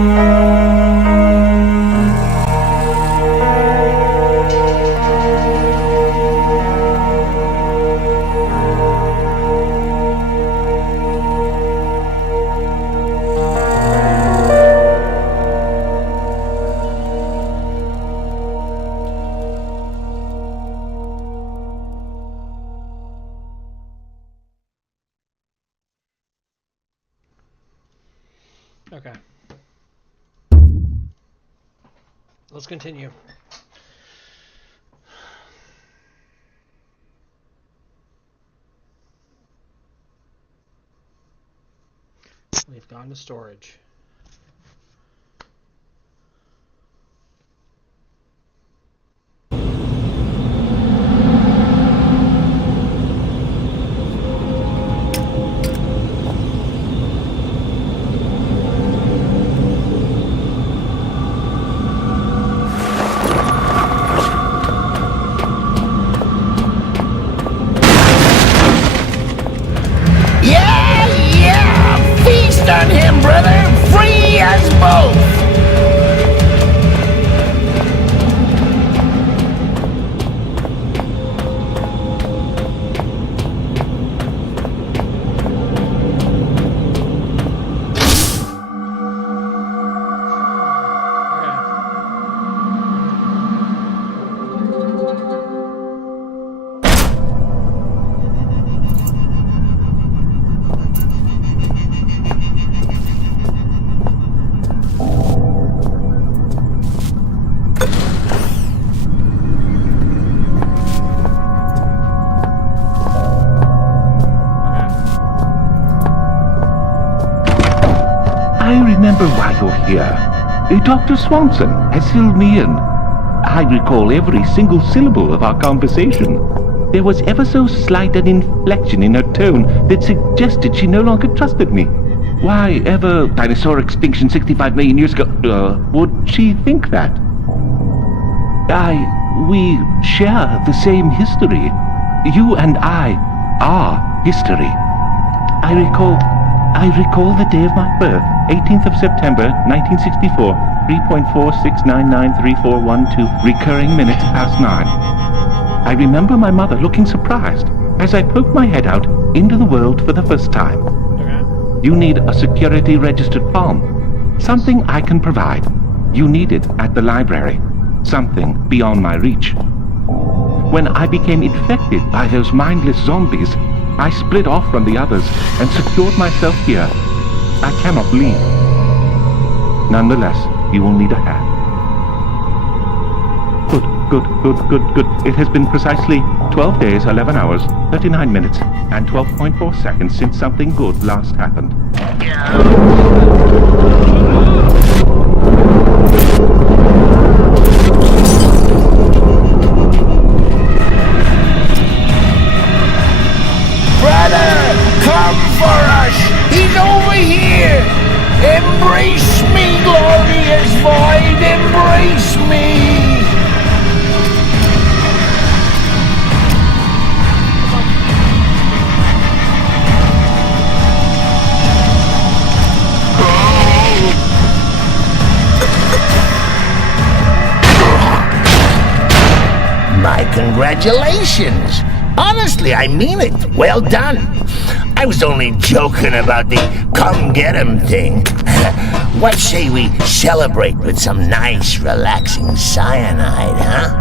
Okay. Let's continue. We've gone to storage. On him, brother! Free us both! I remember why you're here. Dr. Swanson has filled me in. I recall every single syllable of our conversation. There was ever so slight an inflection in her tone that suggested she no longer trusted me. Why ever dinosaur extinction 65 million years ago, would she think that? We share the same history. You and I are history. I recall the day of my birth, 18th of September, 1964, 3.46993412, recurring minutes past 9. I remember my mother looking surprised as I poked my head out into the world for the first time. Okay. You need a security registered palm. Something I can provide. You need it at the library. Something beyond my reach. When I became infected by those mindless zombies, I split off from the others and secured myself here. I cannot leave. Nonetheless, you will need a hand. Good. It has been precisely 12 days, 11 hours, 39 minutes, and 12.4 seconds since something good last happened. Come for us! He's over here! Embrace me, glorious void! Embrace me! My congratulations! Honestly, I mean it. Well done. I was only joking about the come get 'em thing. What say we celebrate with some nice, relaxing cyanide, huh?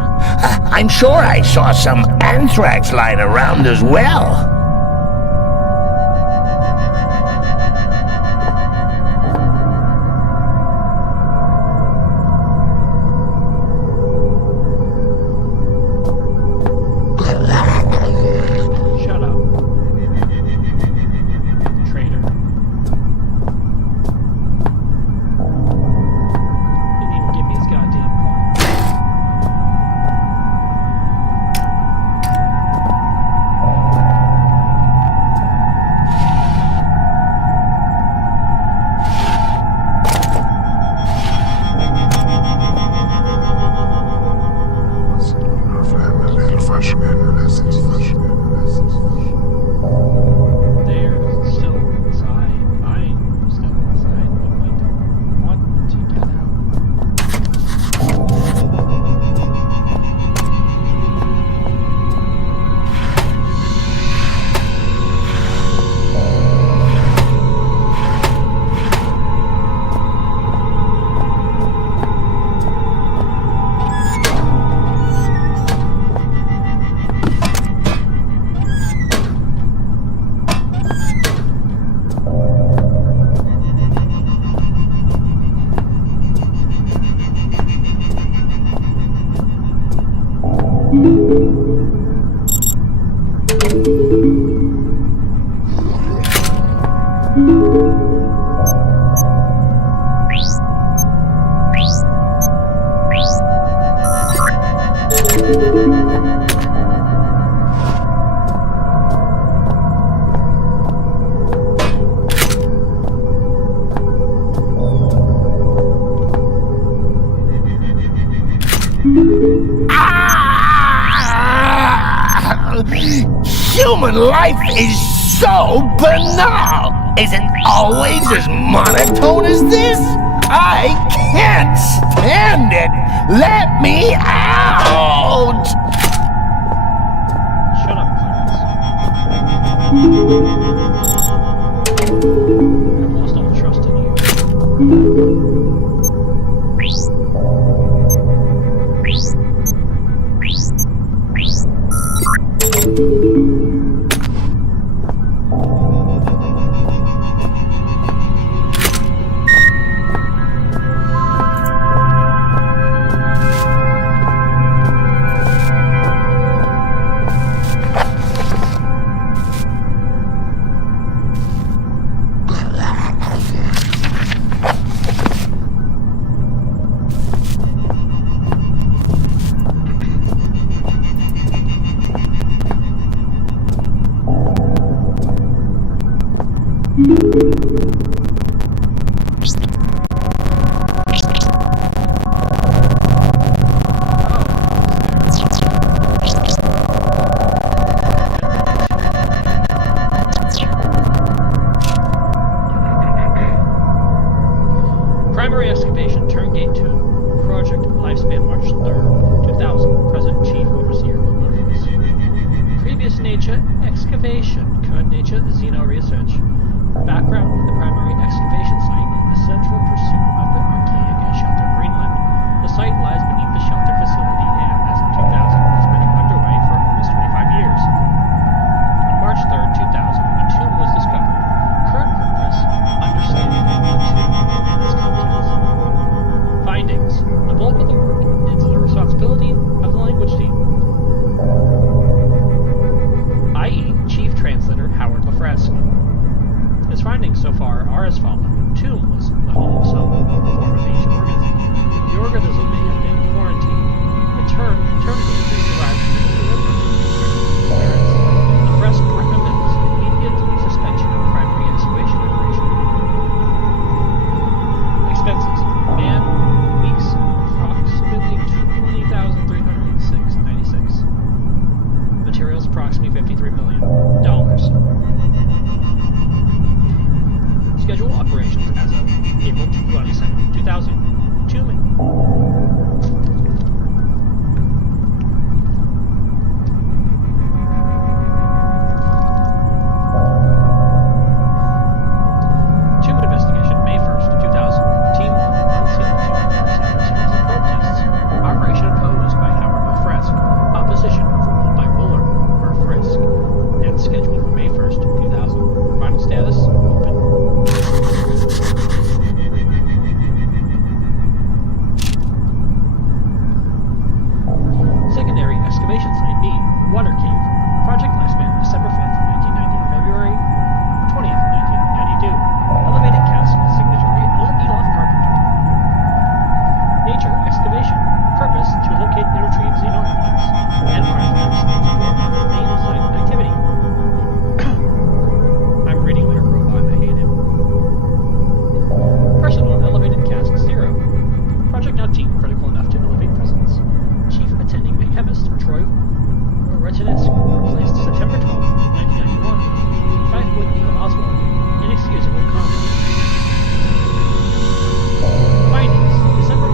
I'm sure I saw some anthrax lying around as well. Human life is so banal! Isn't always as monotone as this? I can't stand it! Let me out! Shut up, Clarence. I've lost all trust in you. Primary excavation, turn gate 2. Project lifespan March 3rd, 2000. Present chief overseer of Orphans. Previous nature excavation. Current nature Xeno research. Background: the primary excavation site in the central pursuit of the archaic shelter Greenland. The site lies beneath the shelter facility and, as of 2000, has been underway for almost 25 years. On March 3rd, 2000, a tomb was discovered. Current purpose: understanding the tomb and its contents. Findings: the bulk of the work is the responsibility of the language team, i.e. Chief Translator Howard LaFresque. His findings so far are as follows. Tomb was the home of some form of ancient organism. The organism may have been quarantined. The term gate is derived from the appearance. LaFresque recommends immediate suspension of primary excavation operation. Expenses: man, weeks, approximately $20,306.96. Materials approximately $53 million. Schedule operations as of April 27, 2000. 2 minutes. Tomb investigation, May 1st, 2000. Team 1 unsealed tomb after a series of probe tests. Operation opposed by Howard LaFresque. Opposition overruled by Ruler LaFresque. And scheduled for May 1st, 2000. Final status: open. Secondary excavation site B, Water Cave. Project lifespan December 5th, 1990, February 20th, 1992. Elevated cask signatory Elof Carpenter. Nature excavation. Purpose: to locate and retrieve Xeno evidence and artifacts in support of main site activity. I'm reading like a robot. I hate him. Personal elevated cask 0. Project not deemed critical enough to elevate presence. Chief attending chemist Troy Rechinitsky replaced September 12, 1991. Fight with Neil Oswald. Inexcusable conduct. Findings: December 8,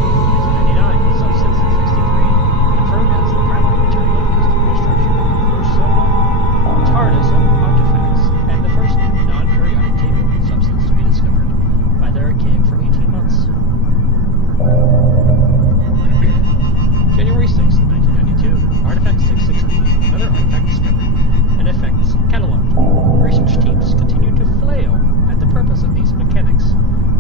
1999. Substance 63. Confirmed as the primary material used in construction of the first solar TARDIS artifacts and the first non-periodic table substance to be discovered by the archaic for 18 months. January 6, 1992. Artifact 660. Another artifact discovered and effects cataloged. Research teams continue to flail at the purpose of these mechanics.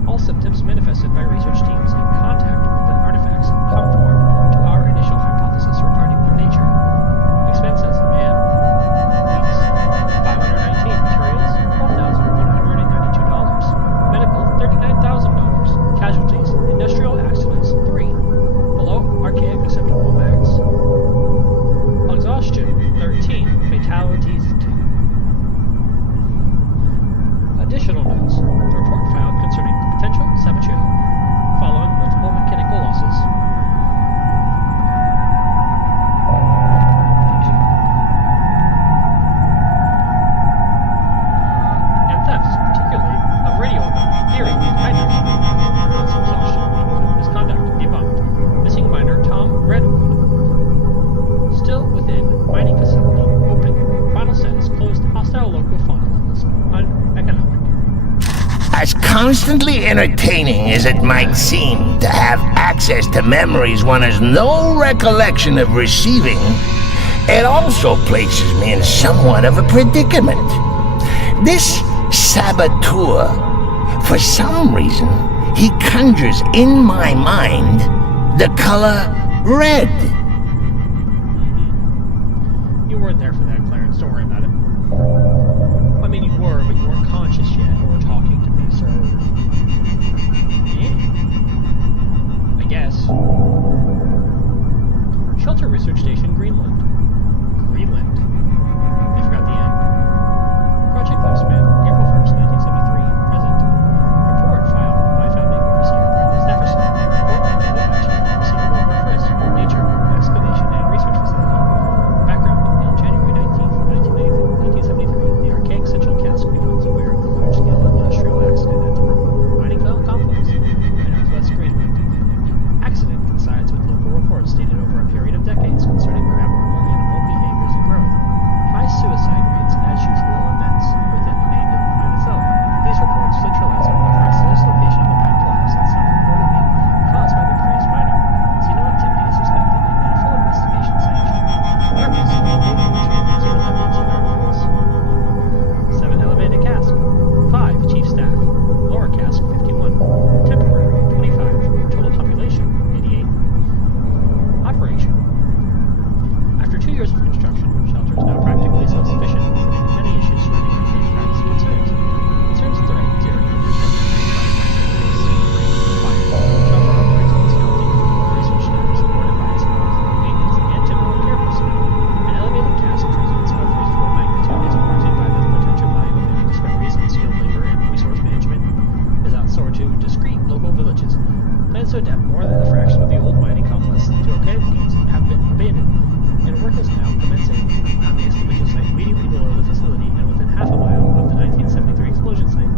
All symptoms manifested by research teams in contact with the artifacts conform to our initial hypothesis regarding their nature. Expenses: man, weeks, 519. Materials, $12,192. constantly entertaining as it might seem to have access to memories one has no recollection of receiving, it also places me in somewhat of a predicament. This saboteur, for some reason, he conjures in my mind the color red. You weren't there for that, Clarence. Don't worry about it. I mean, you were, but you weren't conscious yet or talking to me, so... I guess. Shelter Research Station, Greenland. Greenland? I forgot the end. Project Lifespan, April 1st, 1973, present. Report filed by Founding Overseer Brandon Stefferson. Report updated by Chief Overseer Wilbur Frisk. Nature, Excavation and Research Facility. Background, in January 19th, 1973, the archaic Central Cask becomes aware of the large-scale industrial accident at the remote mining complex in northwest Greenland. The accident coincides with local reports stated over a period of decades concerning abnormal animal behaviors and growth. High suicide rates as usual events within the main mine itself. These reports centralize on the precise location of the mine collapse and self-reportedly caused by the crazed miner. Xeno activity is suspected and a full investigation sanctioned. Purpose: locating and retrieving evidence of articles. 7 elevated cask. 5 chief staff. Lower cask 51. Temporary 25. Total population 88. Operation. After 2 years of construction, shelter is now practically self-sufficient, eliminating many issues surrounding maintaining privacy concerns. Concerns threaten during the shelter operates on the skeleton of research staff supported by its maintenance and general care personnel. An elevated cask presence of reasonable magnitude is warranted by the potential value of any discoveries in skilled labor and resource management is outsourced to discrete local villages. Plans to adapt more than a fraction of the old mining complex to archaic needs have been abandoned, and work is now commencing on the excavation site immediately below the facility and within half a mile of the 1973 explosion site.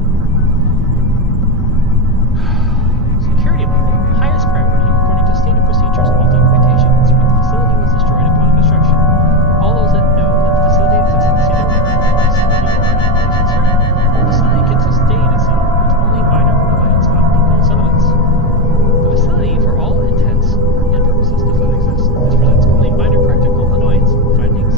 Security level, highest priority according to standard procedures and all documentation concerning the facility was destroyed upon construction. All those that know that the facility exists see the work of the facility or are not concerned. The facility can sustain itself with only minor reliance on local settlements. The facility, for all intents and purposes, does not exist. This presents only minor practical annoyance. Findings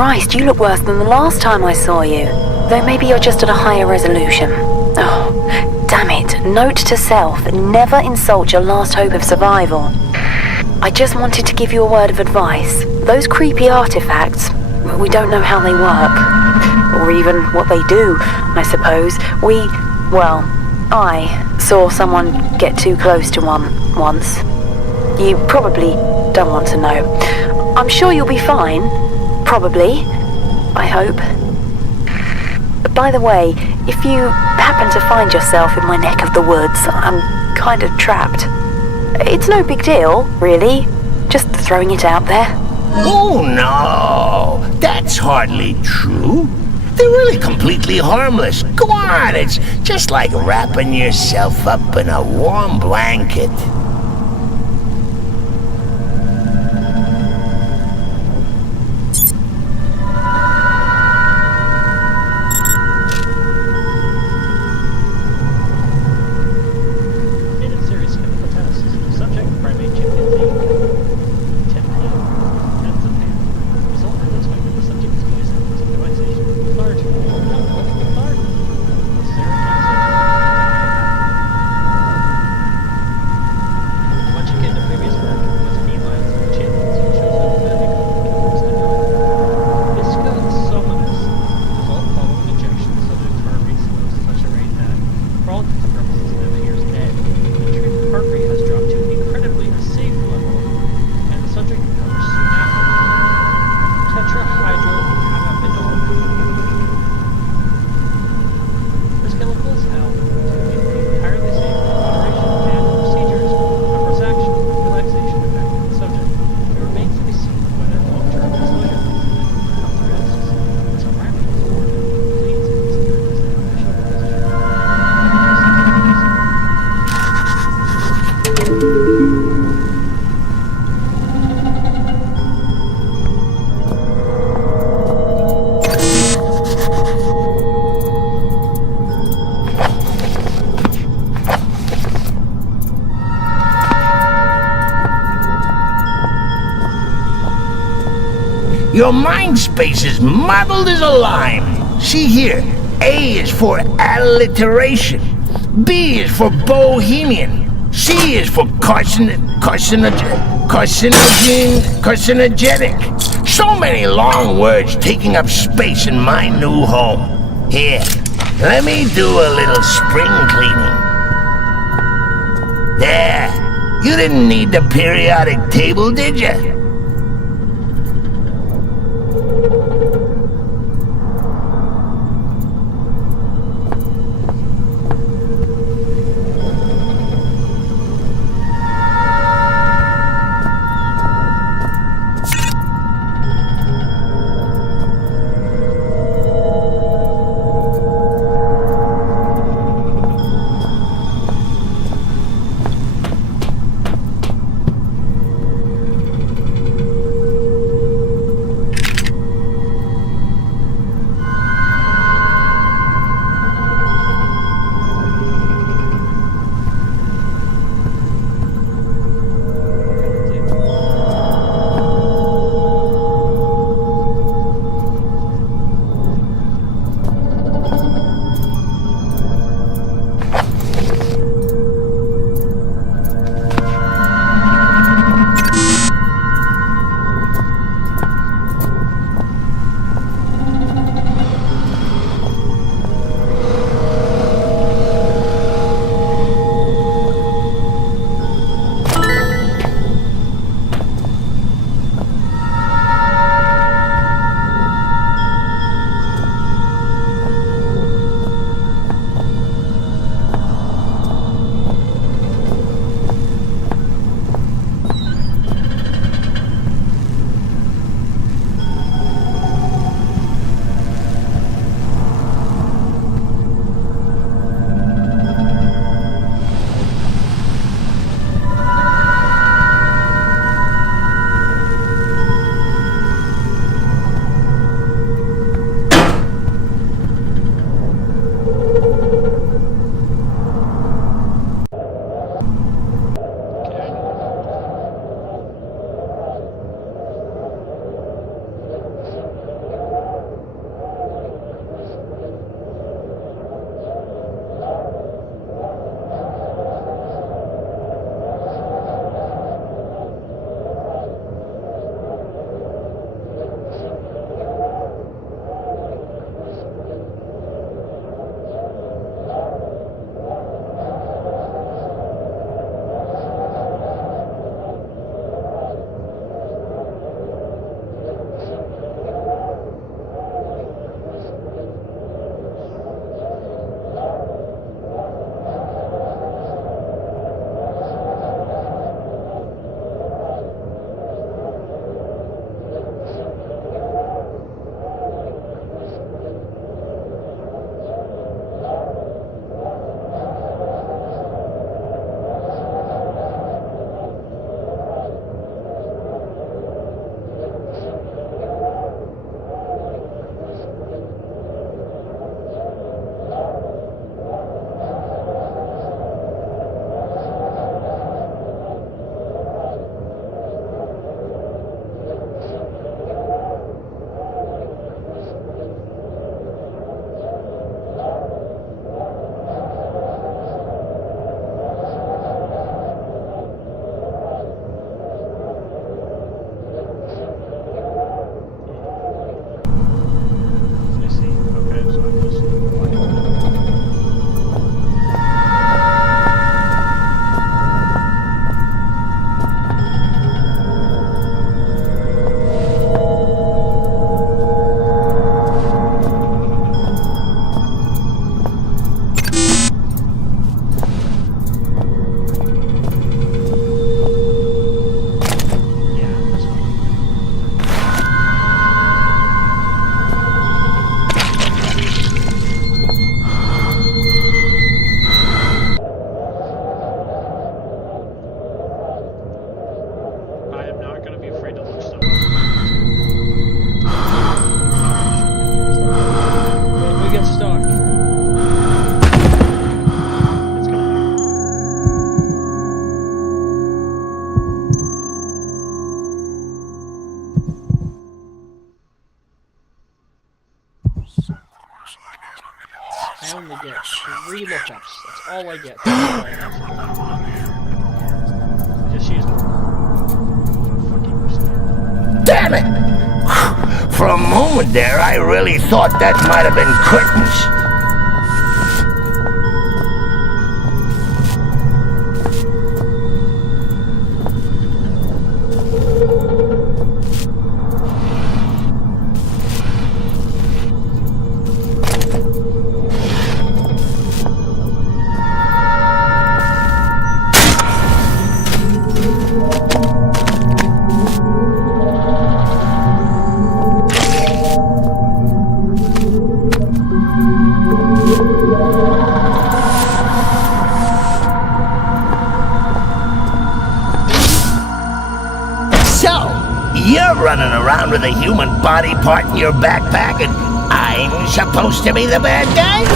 Christ, you look worse than the last time I saw you. Though maybe you're just at a higher resolution. Oh, damn it. Note to self, never insult your last hope of survival. I just wanted to give you a word of advice. Those creepy artifacts, we don't know how they work. Or even what they do, I suppose. I saw someone get too close to one once. You probably don't want to know. I'm sure you'll be fine. Probably. I hope. By the way, if you happen to find yourself in my neck of the woods, I'm kind of trapped. It's no big deal, really. Just throwing it out there. Oh, no. That's hardly true. They're really completely harmless. Go on, it's just like wrapping yourself up in a warm blanket. Your mind space is muddled as a lime. See here, A is for alliteration, B is for bohemian, C is for carcinogenic. So many long words taking up space in my new home. Here, let me do a little spring cleaning. There, you didn't need the periodic table, did you? I only get 3 lookups. That's all I get. I just used fucking percent. Damn it! For a moment there, I really thought that might have been curtains. You're running around with a human body part in your backpack and I'm supposed to be the bad guy?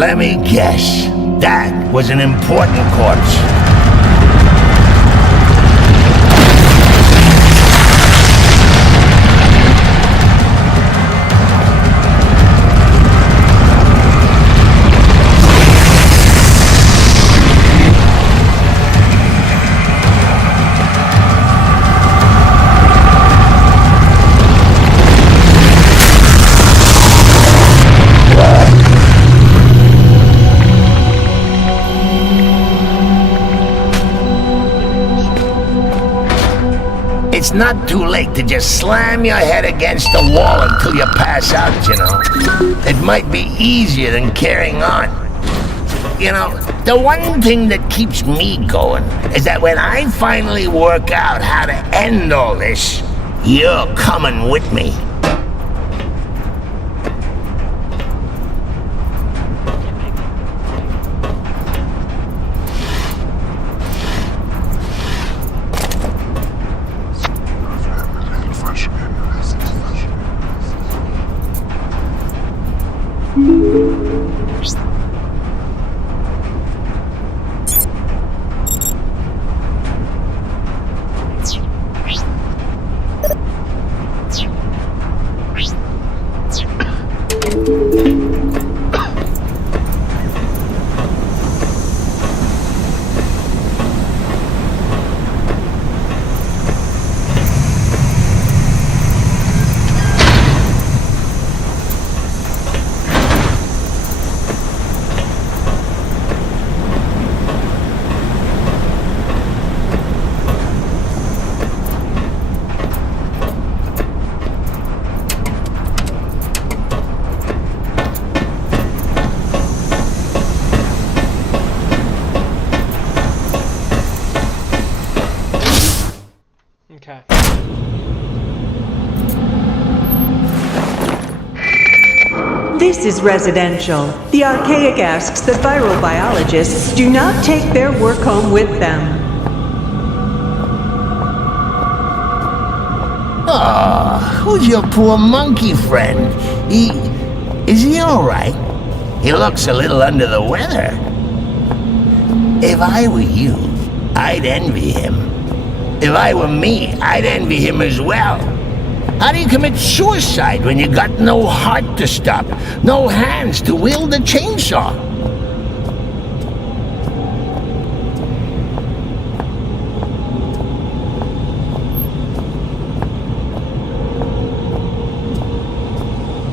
Let me guess. That was an important corpse. It's not too late to just slam your head against the wall until you pass out, you know. It might be easier than carrying on. You know, the one thing that keeps me going is that when I finally work out how to end all this, you're coming with me. This is residential. The archaic asks that viral biologists do not take their work home with them. Oh, who's your poor monkey friend? Is he all right? He looks a little under the weather. If I were you, I'd envy him. If I were me, I'd envy him as well. How do you commit suicide when you got no heart to stop, no hands to wield the chainsaw?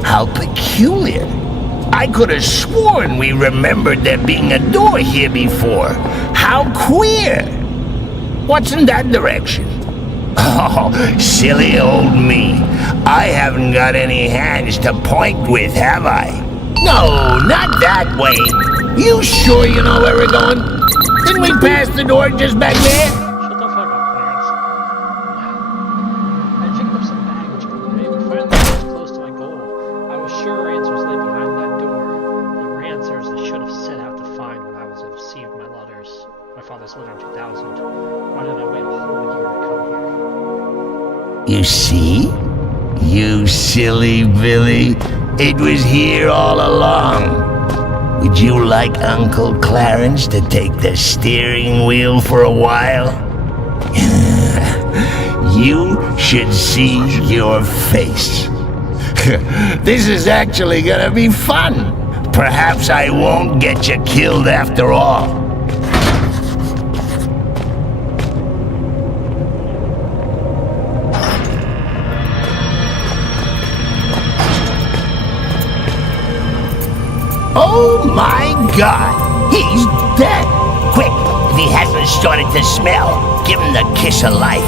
How peculiar. I could have sworn we remembered there being a door here before. How queer. What's in that direction? Oh, silly old me. I haven't got any hands to point with, have I? No, not that way. You sure you know where we're going? Didn't we pass the door just back there? Shut the fuck up, Clarence. I picked up some baggage, but finally I was close to my goal. I was sure our answers lay behind that door. They were answers I should have set out to find when I was received my letters. My father's letter in 2000. Why did I wait a whole year to come here? You see? You silly Billy. It was here all along. Would you like Uncle Clarence to take the steering wheel for a while? You should see your face. This is actually gonna be fun. Perhaps I won't get you killed after all. Oh my God! He's dead! Quick, if he hasn't started to smell, give him the kiss of life.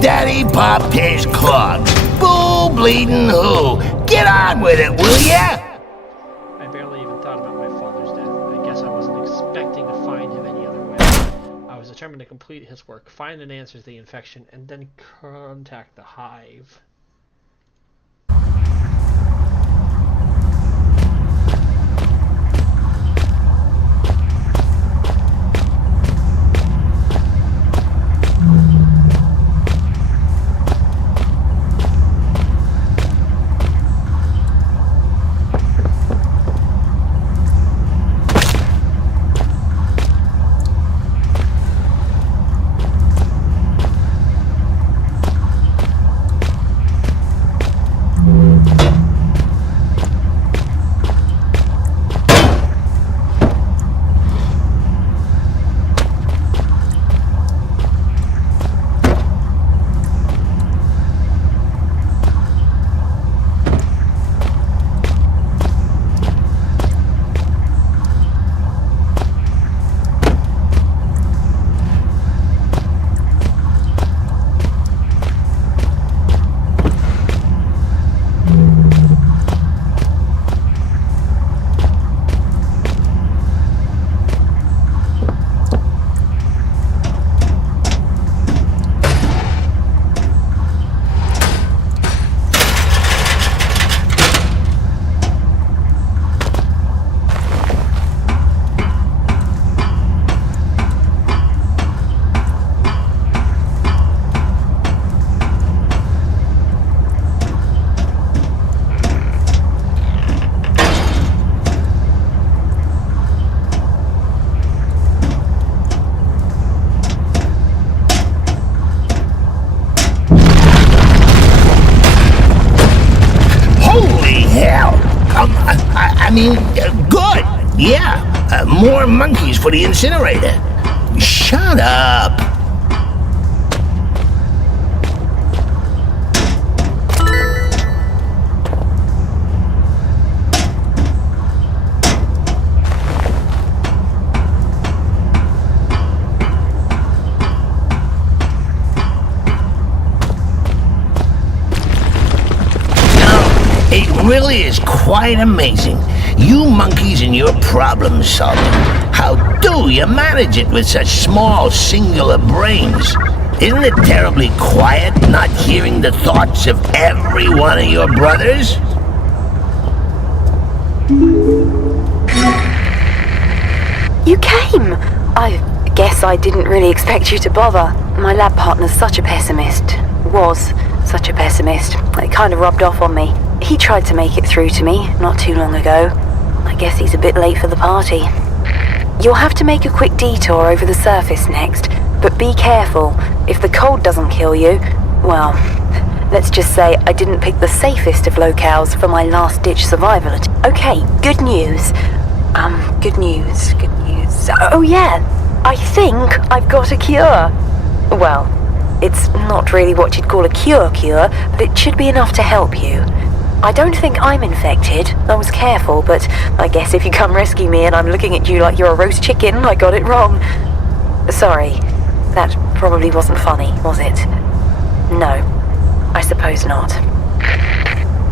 Daddy popped his clog. Boo bleeding who? Get on with it, will ya? I barely even thought about my father's death. I guess I wasn't expecting to find him any other way. determined to complete his work, find and answer the infection, and then contact the Hive. Good. Yeah. More monkeys for the incinerator. Shut up. It really is quite amazing. You monkeys and your problem solving. How do you manage it with such small, singular brains? Isn't it terribly quiet not hearing the thoughts of every one of your brothers? You came! I guess I didn't really expect you to bother. My lab partner's such a pessimist. Was such a pessimist. It kind of rubbed off on me. He tried to make it through to me not too long ago. I guess he's a bit late for the party. You'll have to make a quick detour over the surface next, but be careful. If the cold doesn't kill you, well, let's just say I didn't pick the safest of locales for my last-ditch survival attempt. Okay, good news. Good news. Oh yeah, I think I've got a cure. Well, it's not really what you'd call a cure, but it should be enough to help you. I don't think I'm infected. I was careful, but I guess if you come rescue me and I'm looking at you like you're a roast chicken, I got it wrong. Sorry, that probably wasn't funny, was it? No, I suppose not.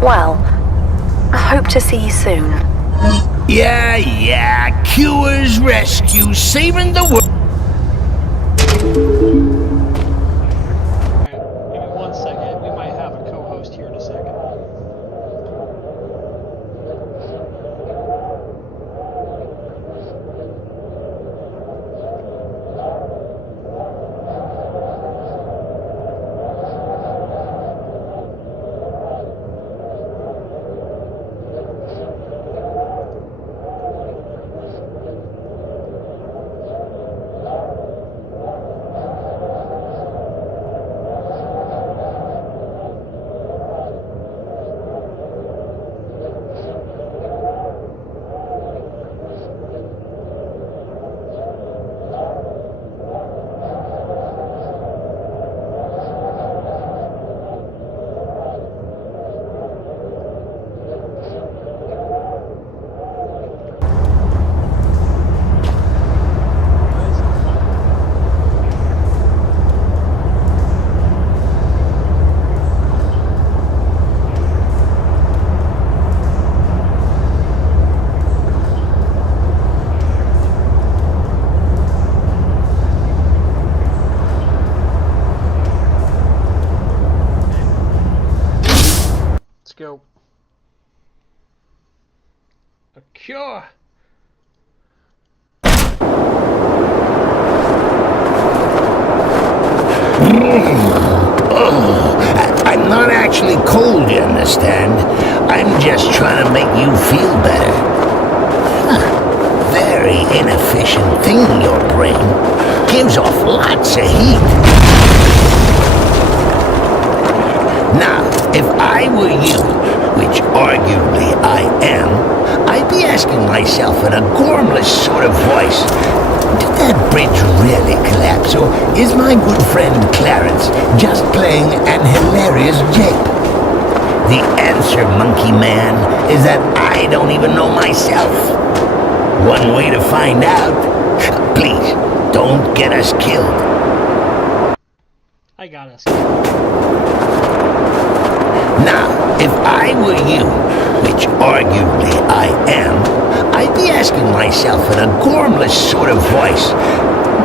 Well, I hope to see you soon. Yeah, cures, rescue, saving the world. Alright, give me 1 second. We might have a co-host here in a second. go. A cure. I'm not actually cold, you understand? I'm just trying to make you feel better. Very inefficient thing, your brain. Gives off lots of heat. Now, if I were you, which arguably I am, I'd be asking myself in a gormless sort of voice, did that bridge really collapse, or is my good friend Clarence just playing an hilarious jape? The answer, monkey man, is that I don't even know myself. One way to find out. Please, don't get us killed. I got us. Now, if I were you, which arguably I am, I'd be asking myself in a gormless sort of voice,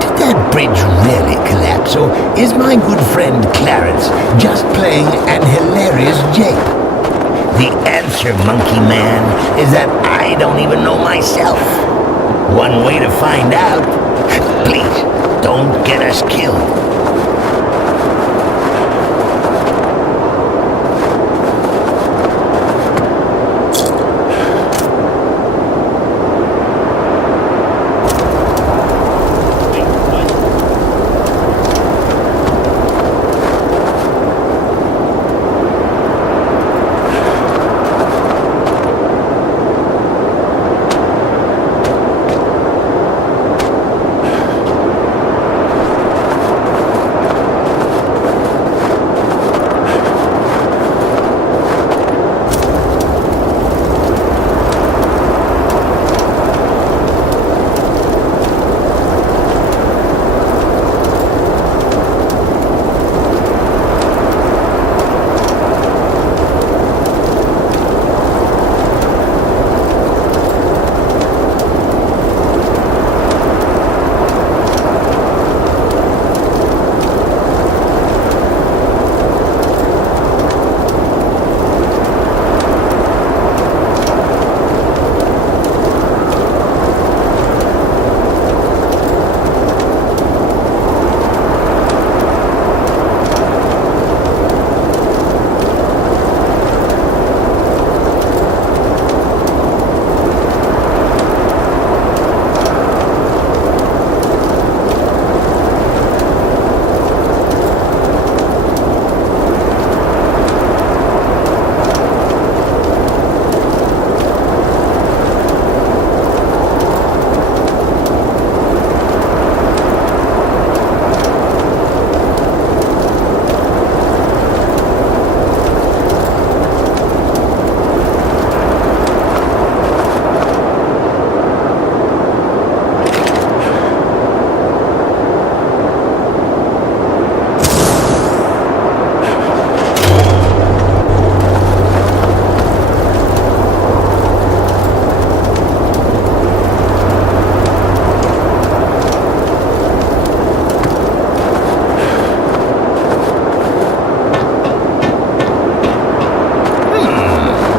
did that bridge really collapse, or is my good friend Clarence just playing an hilarious jape? The answer, monkey man, is that I don't even know myself. One way to find out. Please, don't get us killed.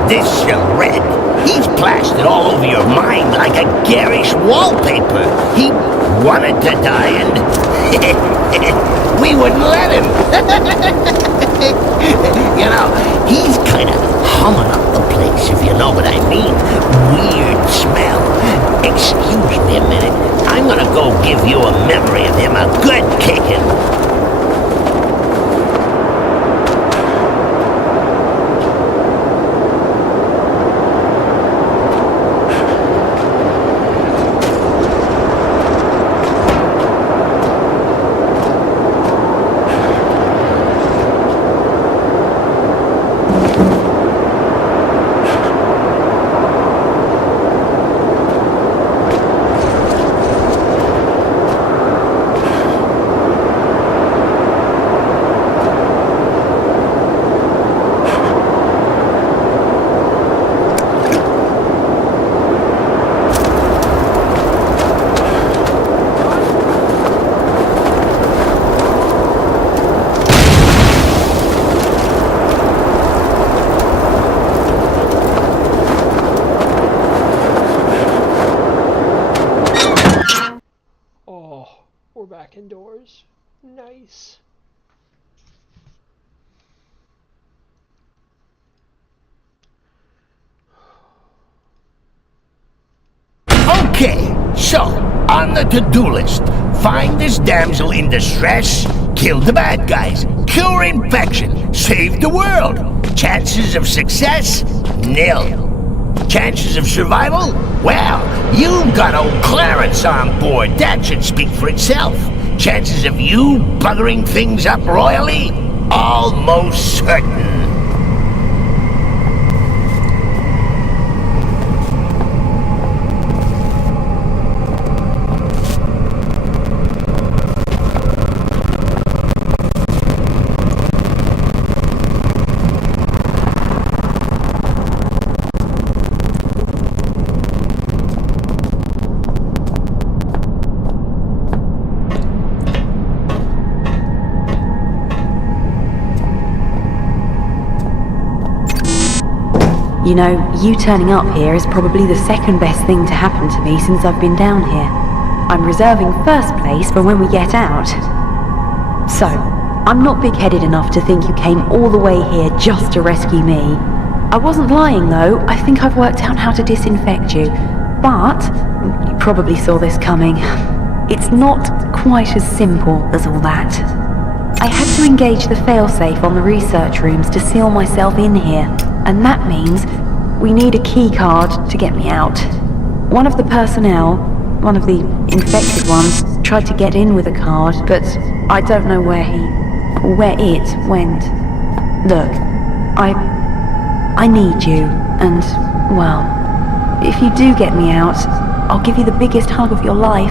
This charade, he's plastered all over your mind like a garish wallpaper. He wanted to die and we wouldn't let him. You know, he's kind of humming up the place, if you know what I mean. Weird smell. Excuse me a minute. I'm gonna go give you a memory of him a good kicking. twice. Okay, so, on the to-do list, find this damsel in distress, kill the bad guys, cure infection, save the world. Chances of success? Nil. Chances of survival? Well, you've got old Clarence on board. That should speak for itself. Chances of you buggering things up royally? Almost certain. You know, you turning up here is probably the second best thing to happen to me since I've been down here. I'm reserving first place for when we get out. So, I'm not big-headed enough to think you came all the way here just to rescue me. I wasn't lying though, I think I've worked out how to disinfect you. But, you probably saw this coming. It's not quite as simple as all that. I had to engage the failsafe on the research rooms to seal myself in here. And that means we need a key card to get me out. One of the personnel, one of the infected ones, tried to get in with a card, but I don't know where it went. Look, I need you, and, well, if you do get me out, I'll give you the biggest hug of your life.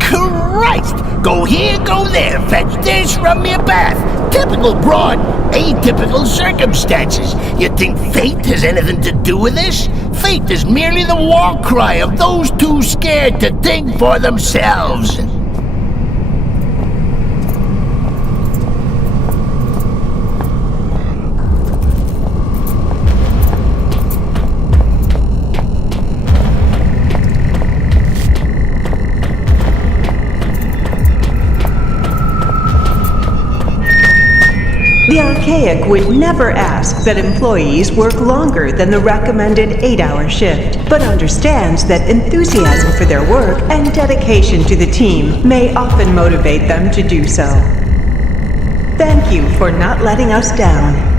Christ! Go here, go there, fetch this, rub me a bath. Typical broad, atypical circumstances. You think fate has anything to do with this? Fate is merely the war cry of those too scared to think for themselves. The Archaic would never ask that employees work longer than the recommended 8-hour shift, but understands that enthusiasm for their work and dedication to the team may often motivate them to do so. Thank you for not letting us down.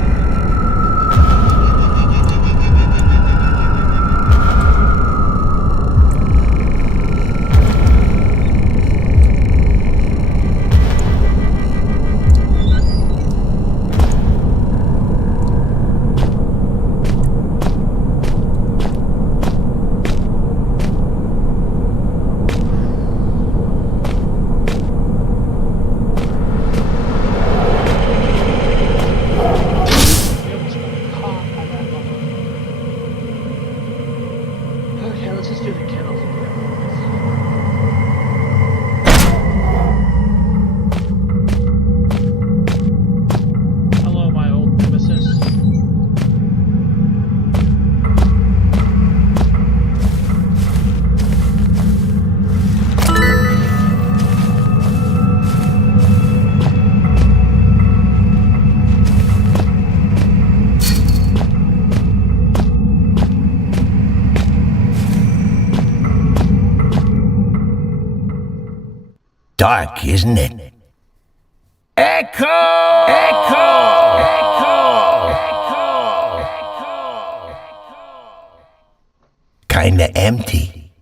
Dark, isn't it? Echo! Echo! Echo! Echo! Kinda empty.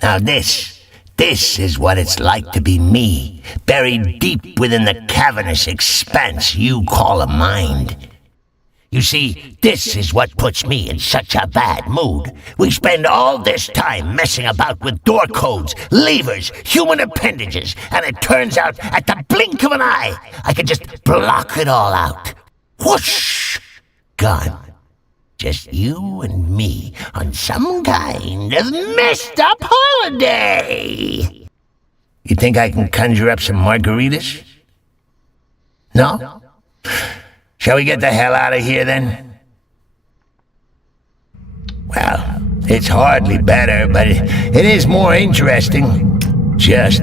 Now this is what it's like to be me, buried deep within the cavernous expanse you call a mind. You see, this is what puts me in such a bad mood. We spend all this time messing about with door codes, levers, human appendages, and it turns out at the blink of an eye, I can just block it all out. Whoosh! Gone. Just you and me on some kind of messed up holiday. You think I can conjure up some margaritas? No? Shall we get the hell out of here, then? Well, it's hardly better, but it is more interesting. Just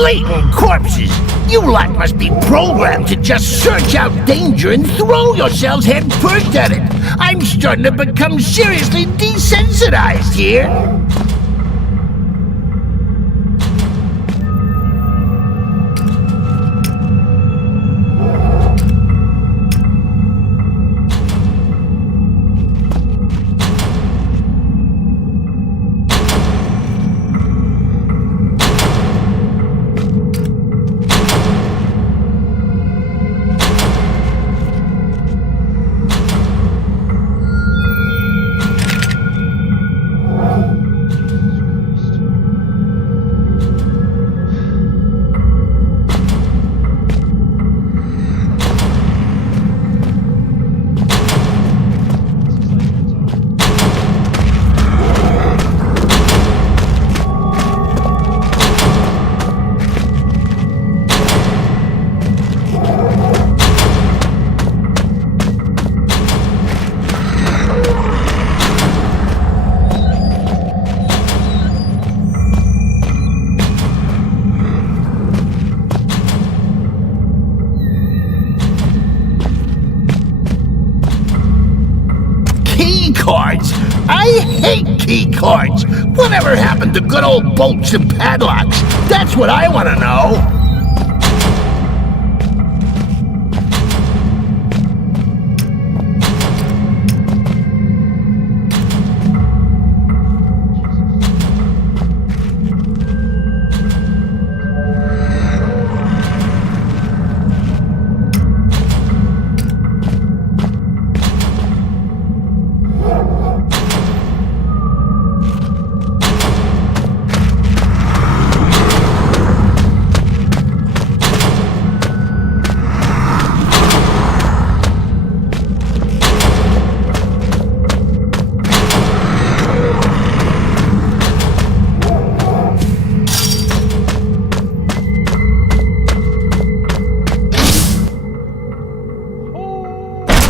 Blatant corpses! You lot must be programmed to just search out danger and throw yourselves head first at it! I'm starting to become seriously desensitized here! Cards? I hate key cards! Whatever happened to good old bolts and padlocks? That's what I want to know!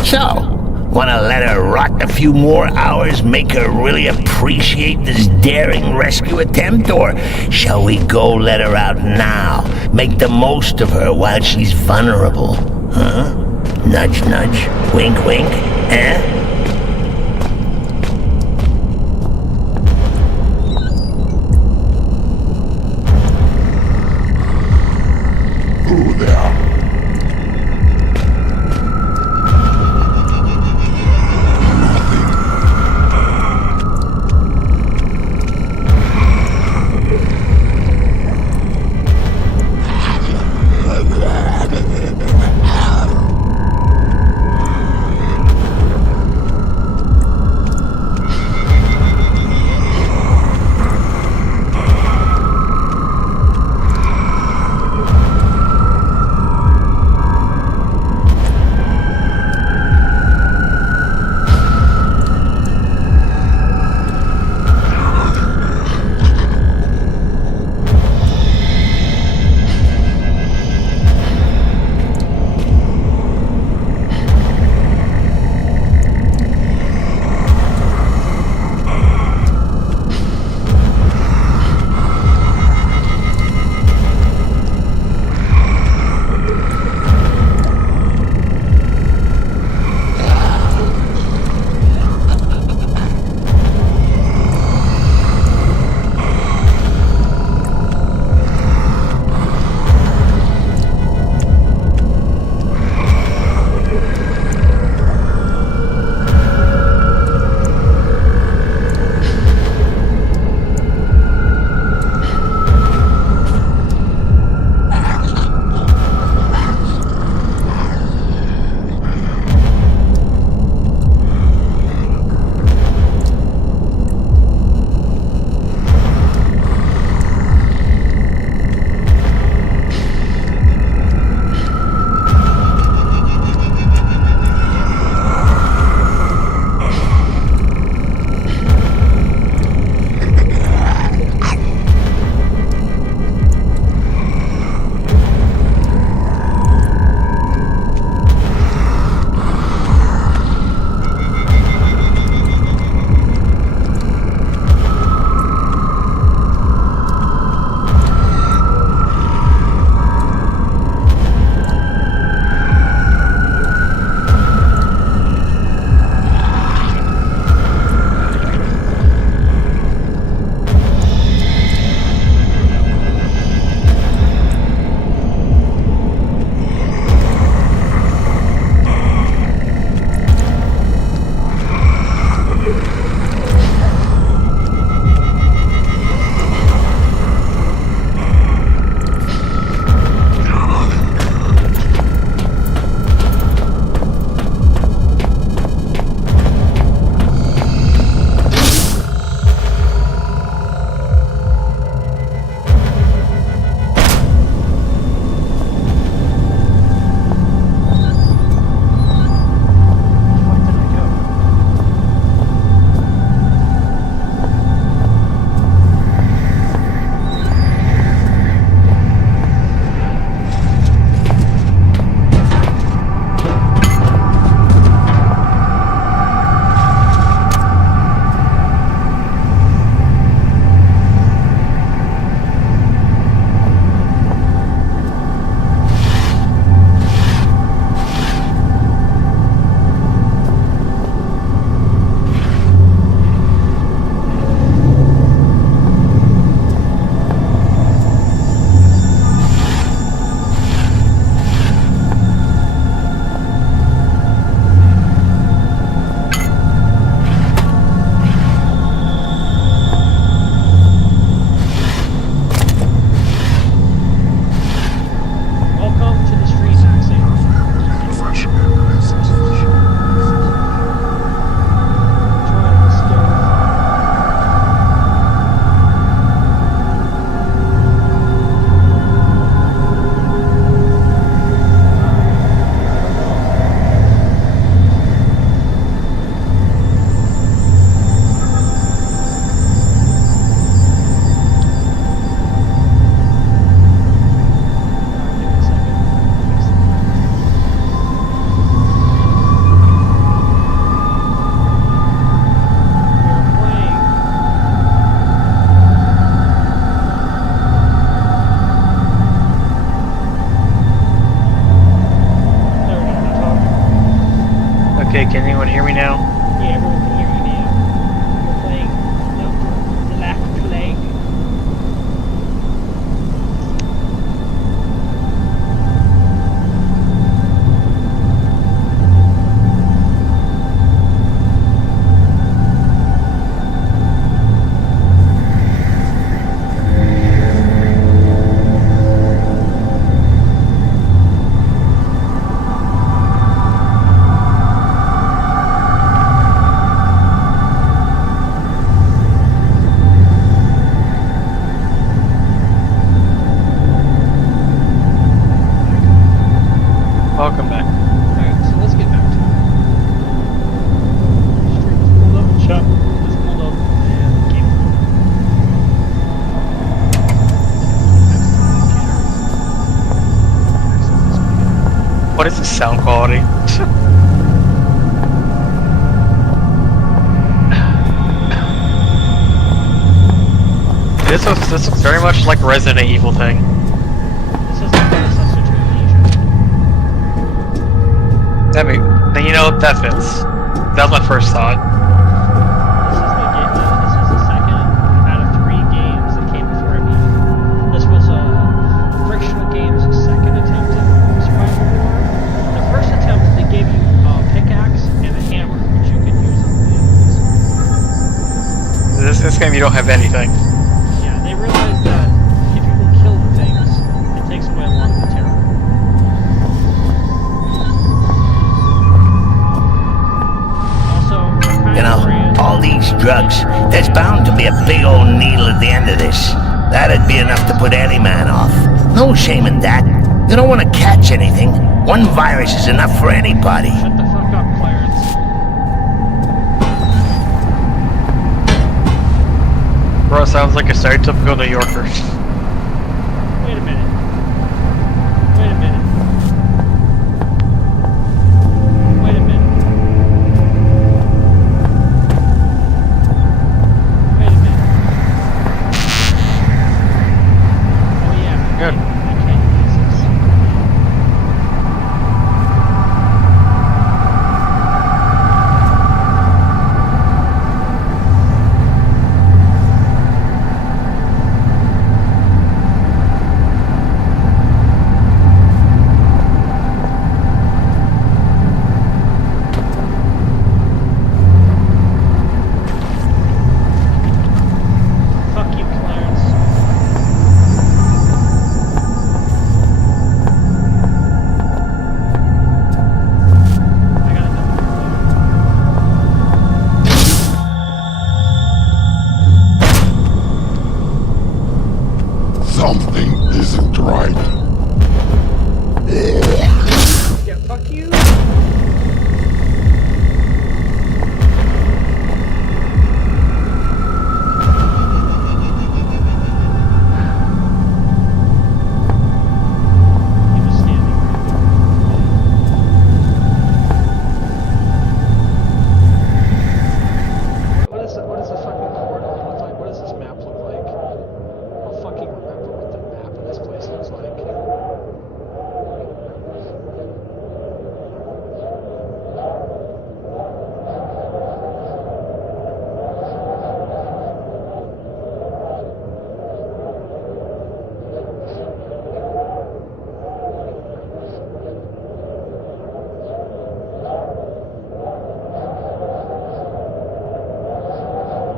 So, wanna let her rot a few more hours, make her really appreciate this daring rescue attempt? Or shall we go let her out now? Make the most of her while she's vulnerable? Huh? Nudge, nudge, wink, wink, eh? Who there? What is the sound quality? This looks very much like a Resident Evil thing. This is the predecessor to Amnesia. Then you know that fits. That was my first thought. This is the second out of 3 games that came before Amnesia. This was Frictional Games' second attempt at survival horror. The first attempt, they gave you a pickaxe and a hammer, which you could use on the enemies. This game, you don't have anything. Yeah, they realized that if you can kill the things, it takes away a lot of the terror. You know, all these drugs, there's bound to be a big old needle at the end of this. That'd be enough to put any man off. No shame in that. You don't want to catch anything. One virus is enough for anybody. Shut the fuck up, Clarence. Bro, sounds like a stereotypical New Yorker. Wait a minute. Wait a minute. Wait a minute. Wait a minute. Oh yeah. Good. I can't use this. Fuck you, Clarence. I gotta go. Something isn't right. Yeah, fuck you. He was standing right. What does the fucking corridor look like? What does this map look like? I'll fucking remember what the map of this place looks like.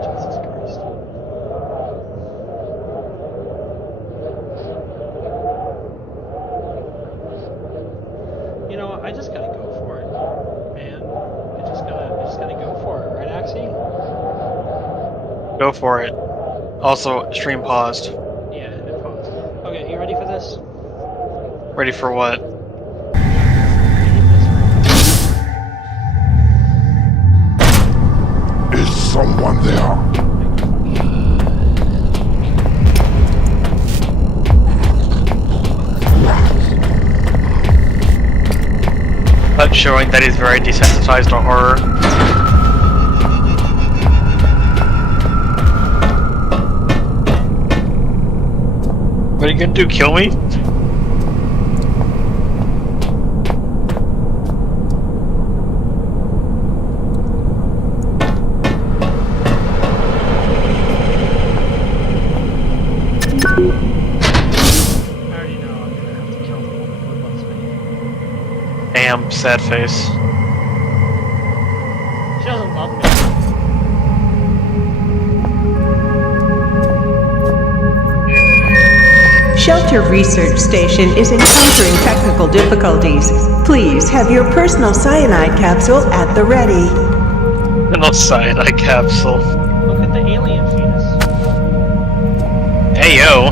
Jesus Christ. You know, I just gotta go for it, man. I just gotta go for it, right, Axie? Go for it. Also, stream paused. Yeah, and it paused. Okay, you ready for this? Ready for what? Is someone there? But showing that he's very desensitized to horror. What are you gonna do? Kill me? I already know I'm gonna have to kill the woman who loves me. Damn, sad face. She doesn't love me. Shelter Research Station is encountering technical difficulties. Please have your personal cyanide capsule at the ready. No cyanide capsule. Look at the alien fetus. Hey yo.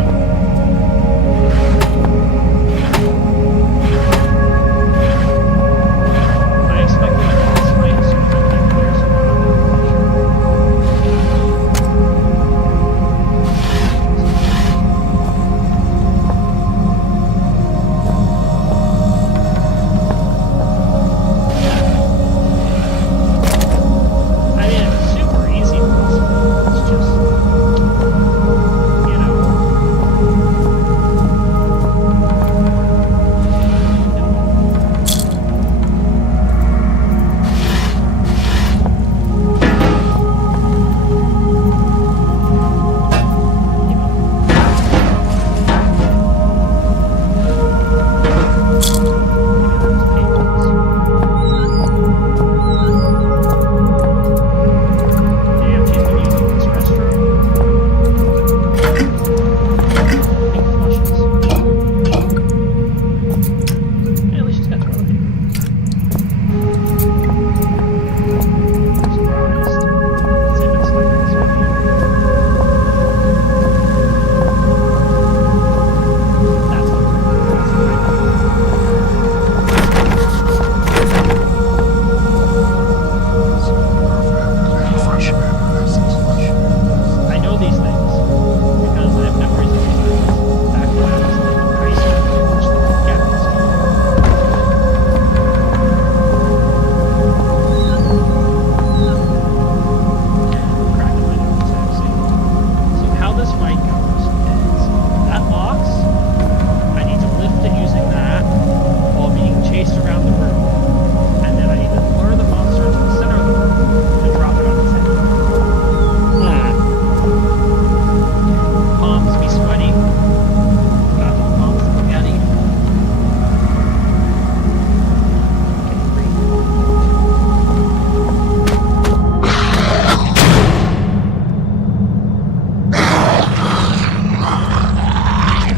I expected a boss fight as soon as I came here, so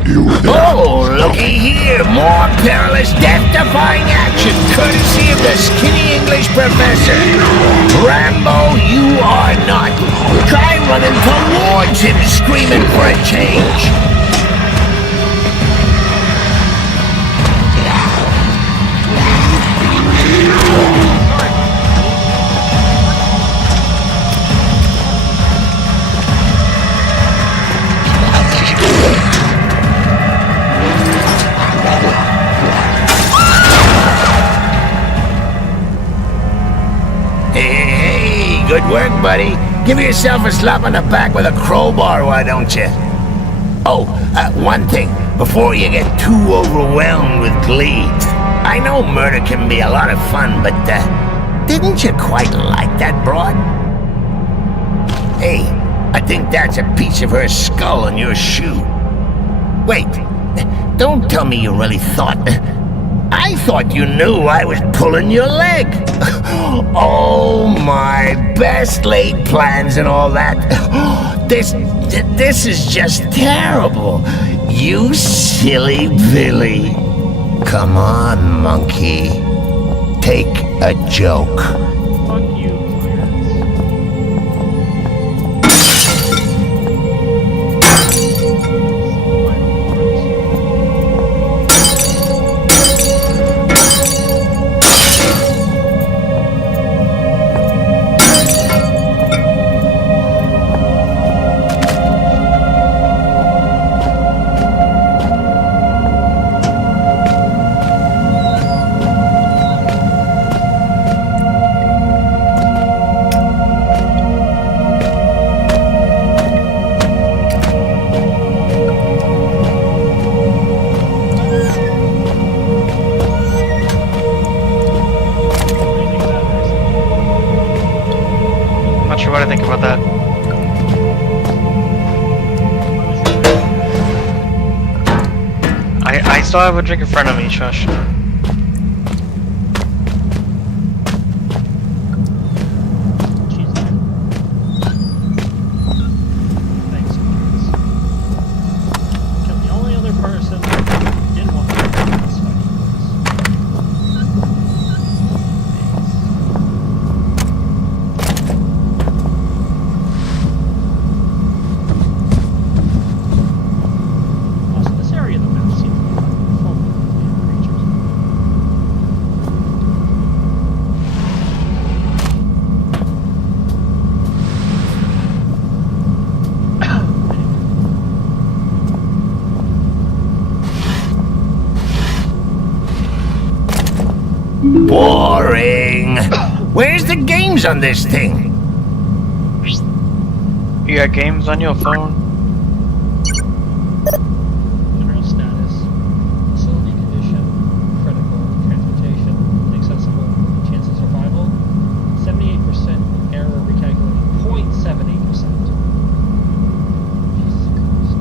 Oh, looky here. More perilous, death-defying action, courtesy of the skinny English professor. Rambo, you are not. Try running towards him, screaming for a change. Hey, good work, buddy. Give yourself a slap on the back with a crowbar, why don't you? Oh, one thing, before you get too overwhelmed with glee. I know murder can be a lot of fun, but, didn't you quite like that broad? Hey, I think that's a piece of her skull on your shoe. Wait, don't tell me you really thought... I thought you knew I was pulling your leg. Oh, my best laid plans and all that. This is just terrible. You silly Billy. Come on, monkey. Take a joke. Fuck you, Clarence. Not sure what I think about that. I still have a drink in front of me, shush. Thanks, Clarence. Killed the only other person who didn't want to be in this fighting Also, this area of the map seems to be fucking full of damn creatures. Boring. Where's the games on this thing? You got games on your phone? General status, facility condition, critical, transportation, inaccessible, chance of survival, 78% error recalculating, 0.78%. Jesus Christ.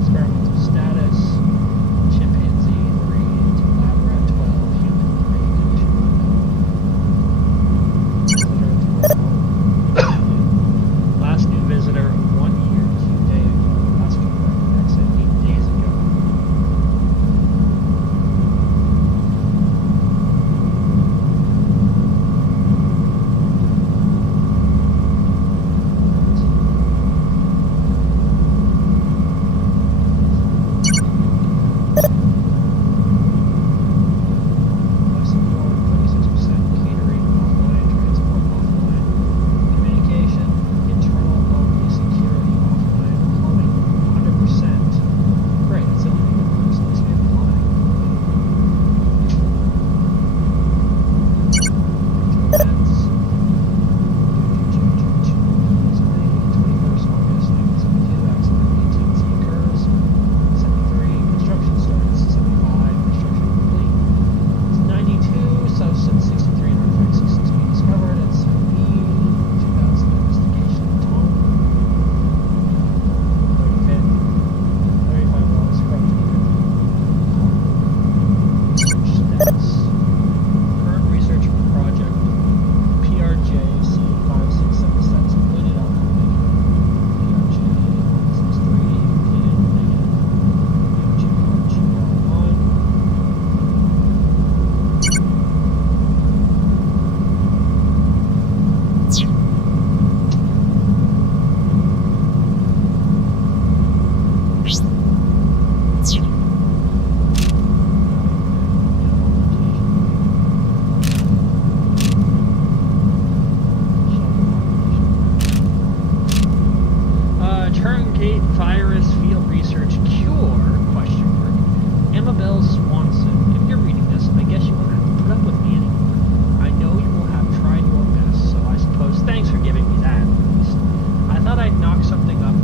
Experimental status, chimpanzee 3 to lab rat 12, human 3, condition unknown. Visitor 12. Mutate virus field research cure? Question mark. Amabel Swanson. If you're reading this, I guess you won't have to put up with me anymore. I know you will have tried your best, so I suppose thanks for giving me that, at least. I thought I'd knock something up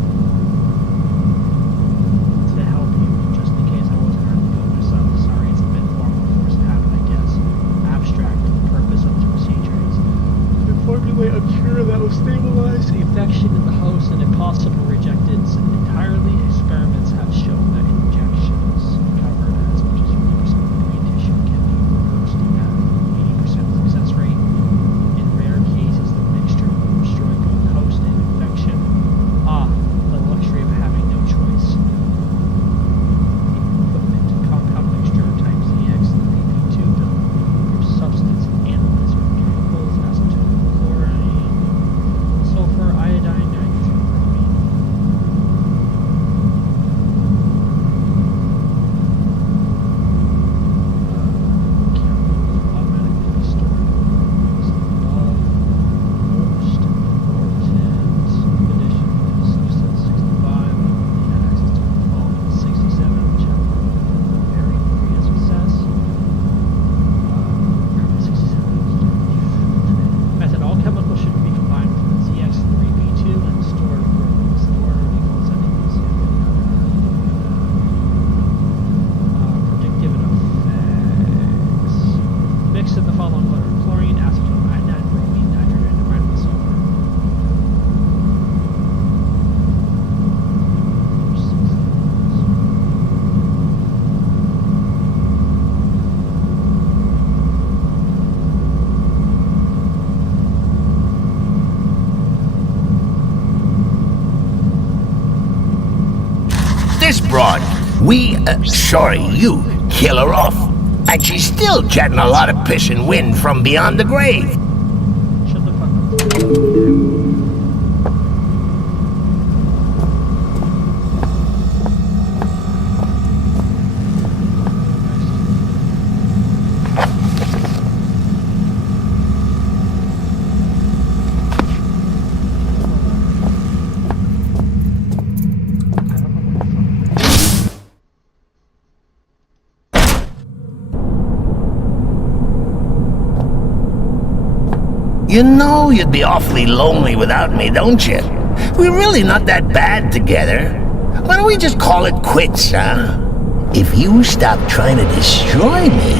to help you, just in case I wasn't going to do it myself. Sorry, it's a bit formal, force of habit, I guess. Abstract. The purpose of this procedure is to formulate a cure that will stabilize the infection in the host and, if possible, reject it entirely. Experiments have shown that injections covered as much as 50% of the brain tissue can be reversed and have an 80% success rate. In rare cases, the mixture will destroy both host and infection. The luxury of having no choice. Equipment, compound mixture type ZX, the PT2 build, group substance, analyzer, chemicals, acetone, chlorine, sulfur, iodine, nitrogen, bromine. Chemicals automatically be stored above. Most important condition is substance 65. I only had access to 12 and 67, which have varying degree of success. Carbon 67 method. All chemicals should be combined with the ZX3B2 and stored where the order default settings. Predictive effects. Mix in the following order: chlorine, acetone, iodine, bromine, nitrogen, and vitamin sulfur. This broad, you kill her off. And she's still getting a lot of piss and wind from beyond the grave. Shut the fuck up. You know you'd be awfully lonely without me, don't you? We're really not that bad together. Why don't we just call it quits, huh? If you stop trying to destroy me,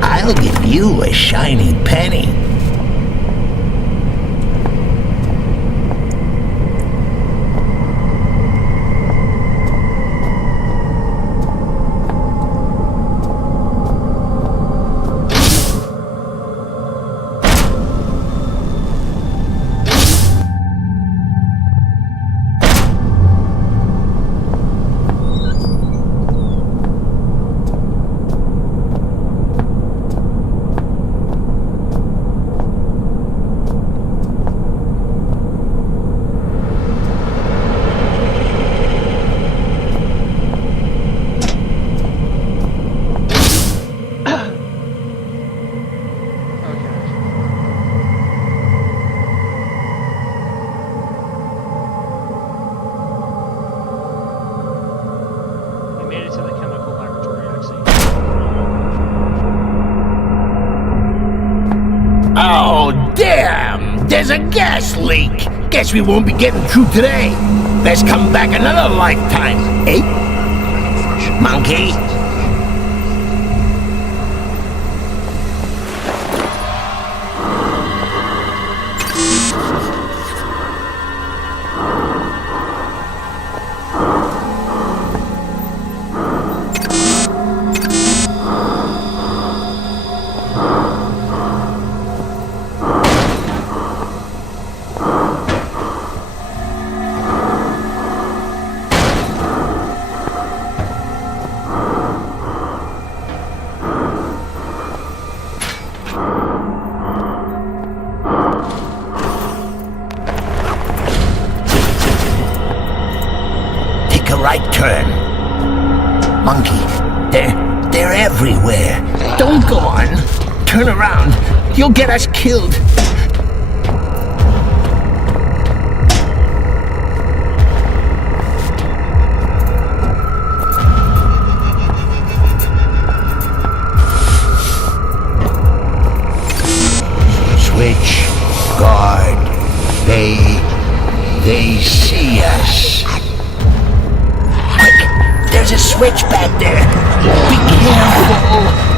I'll give you a shiny penny. Oh, damn! There's a gas leak! Guess we won't be getting through today. Let's come back another lifetime, eh? Monkey? Right turn. Monkey, they're everywhere. Don't go on. Turn around. You'll get us killed. they see us. Quick, there's a switch back there. Be careful.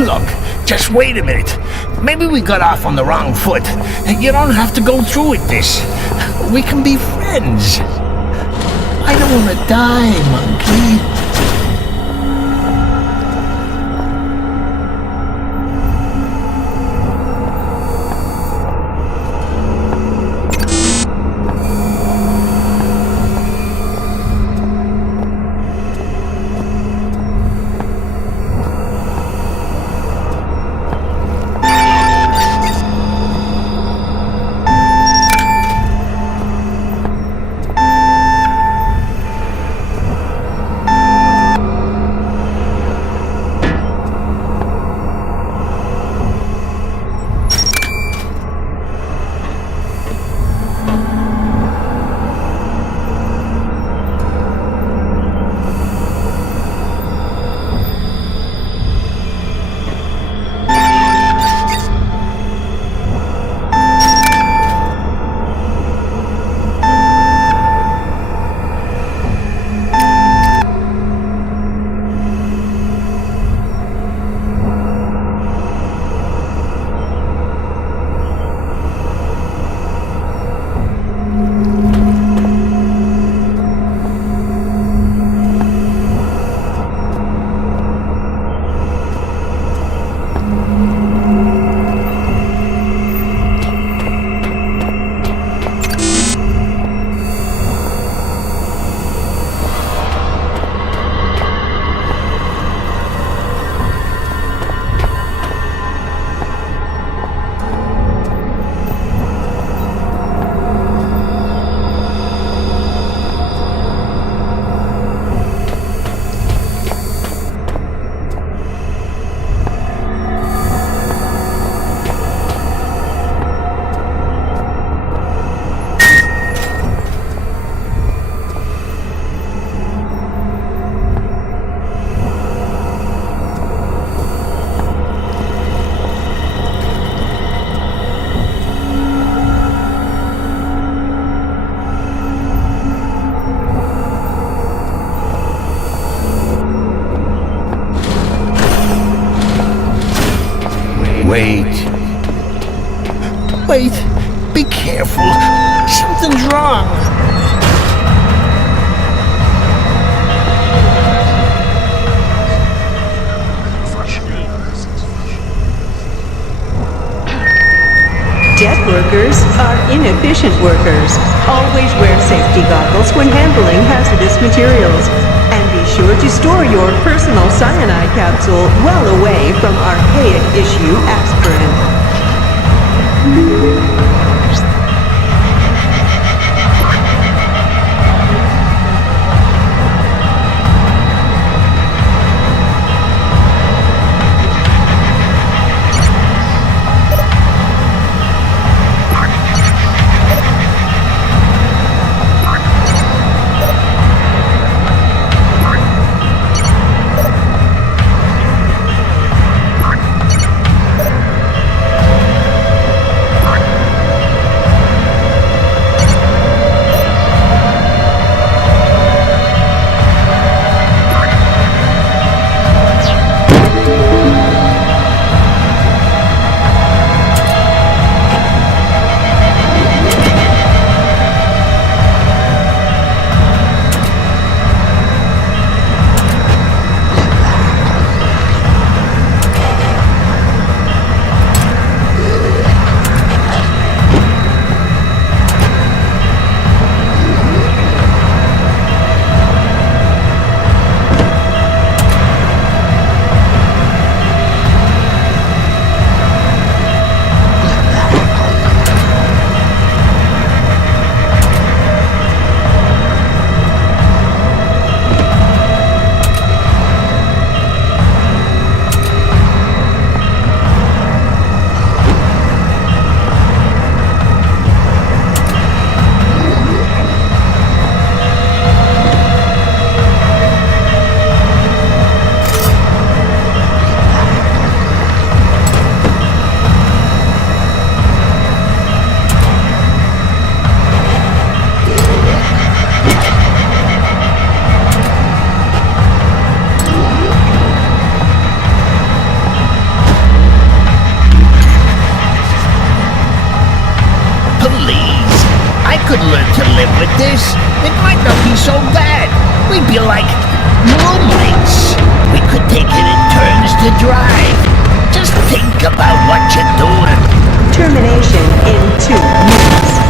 Look, just wait a minute. Maybe we got off on the wrong foot. You don't have to go through with this. We can be friends. I don't want to die, monkey. Wait, be careful. Something's wrong. Dead workers are inefficient workers. Always wear safety goggles when handling hazardous materials. And be sure to store your personal cyanide capsule well away from archaic issue aspirin. to live with this, it might not be so bad. We'd be like roommates. We could take it in turns to drive. Just think about what you're doing. Termination in 2 minutes.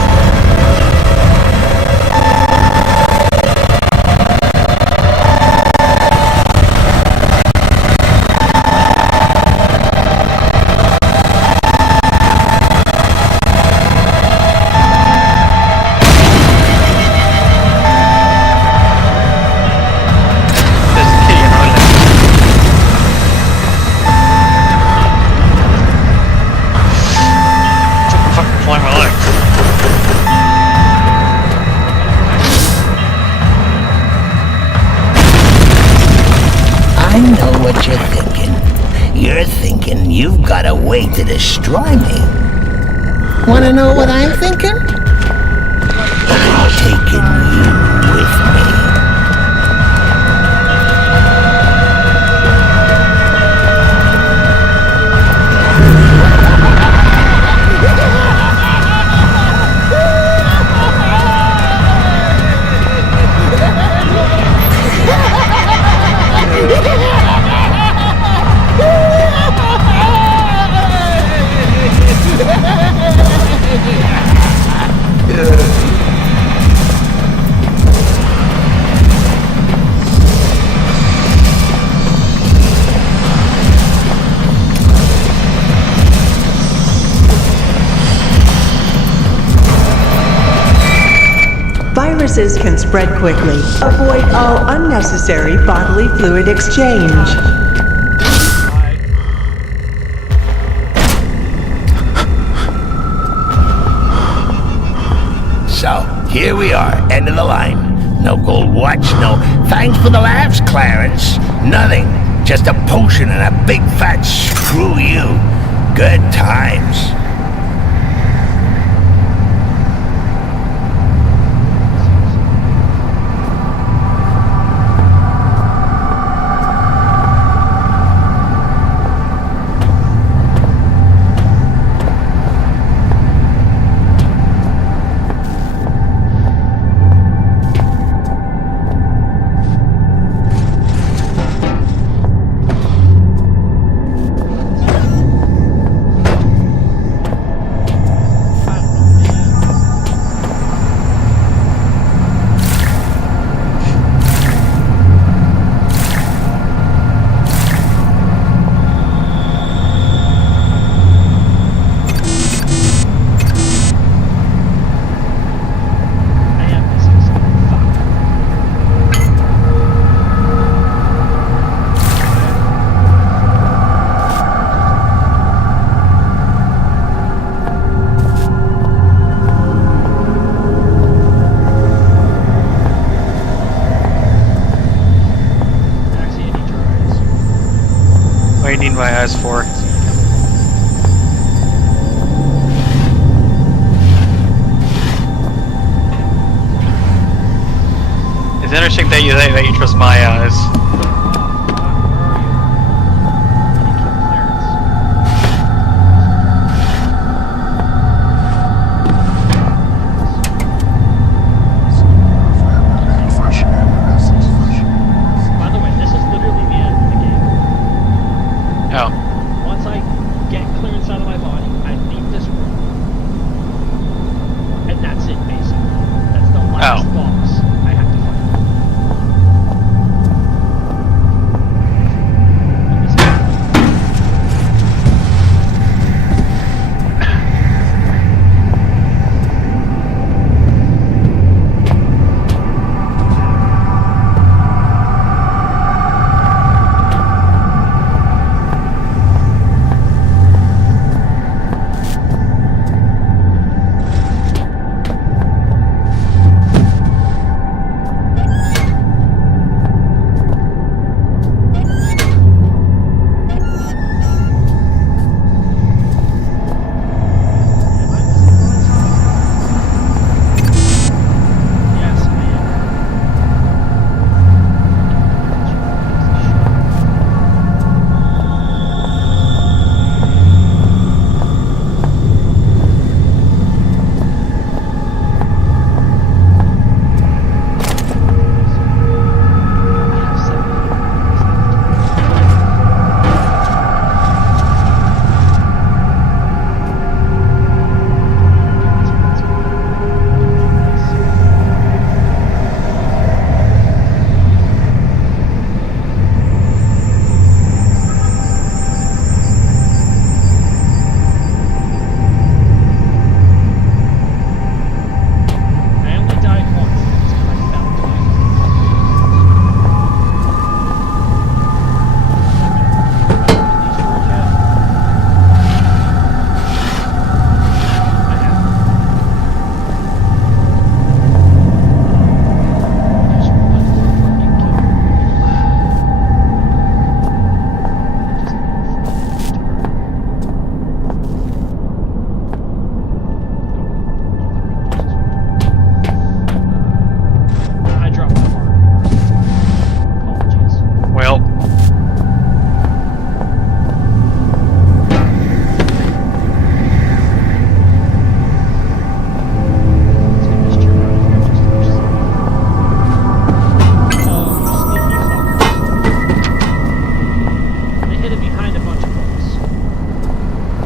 I know what you're thinking. You're thinking you've got a way to destroy me. Wanna know what I'm thinking? I'm taking you with me. Viruses can spread quickly. Avoid all unnecessary bodily fluid exchange. So, here we are, end of the line. No gold watch, no thanks for the laughs, Clarence. Nothing. Just a potion and a big fat screw you. Good times. What do you need my eyes for? It's interesting that you trust my eyes.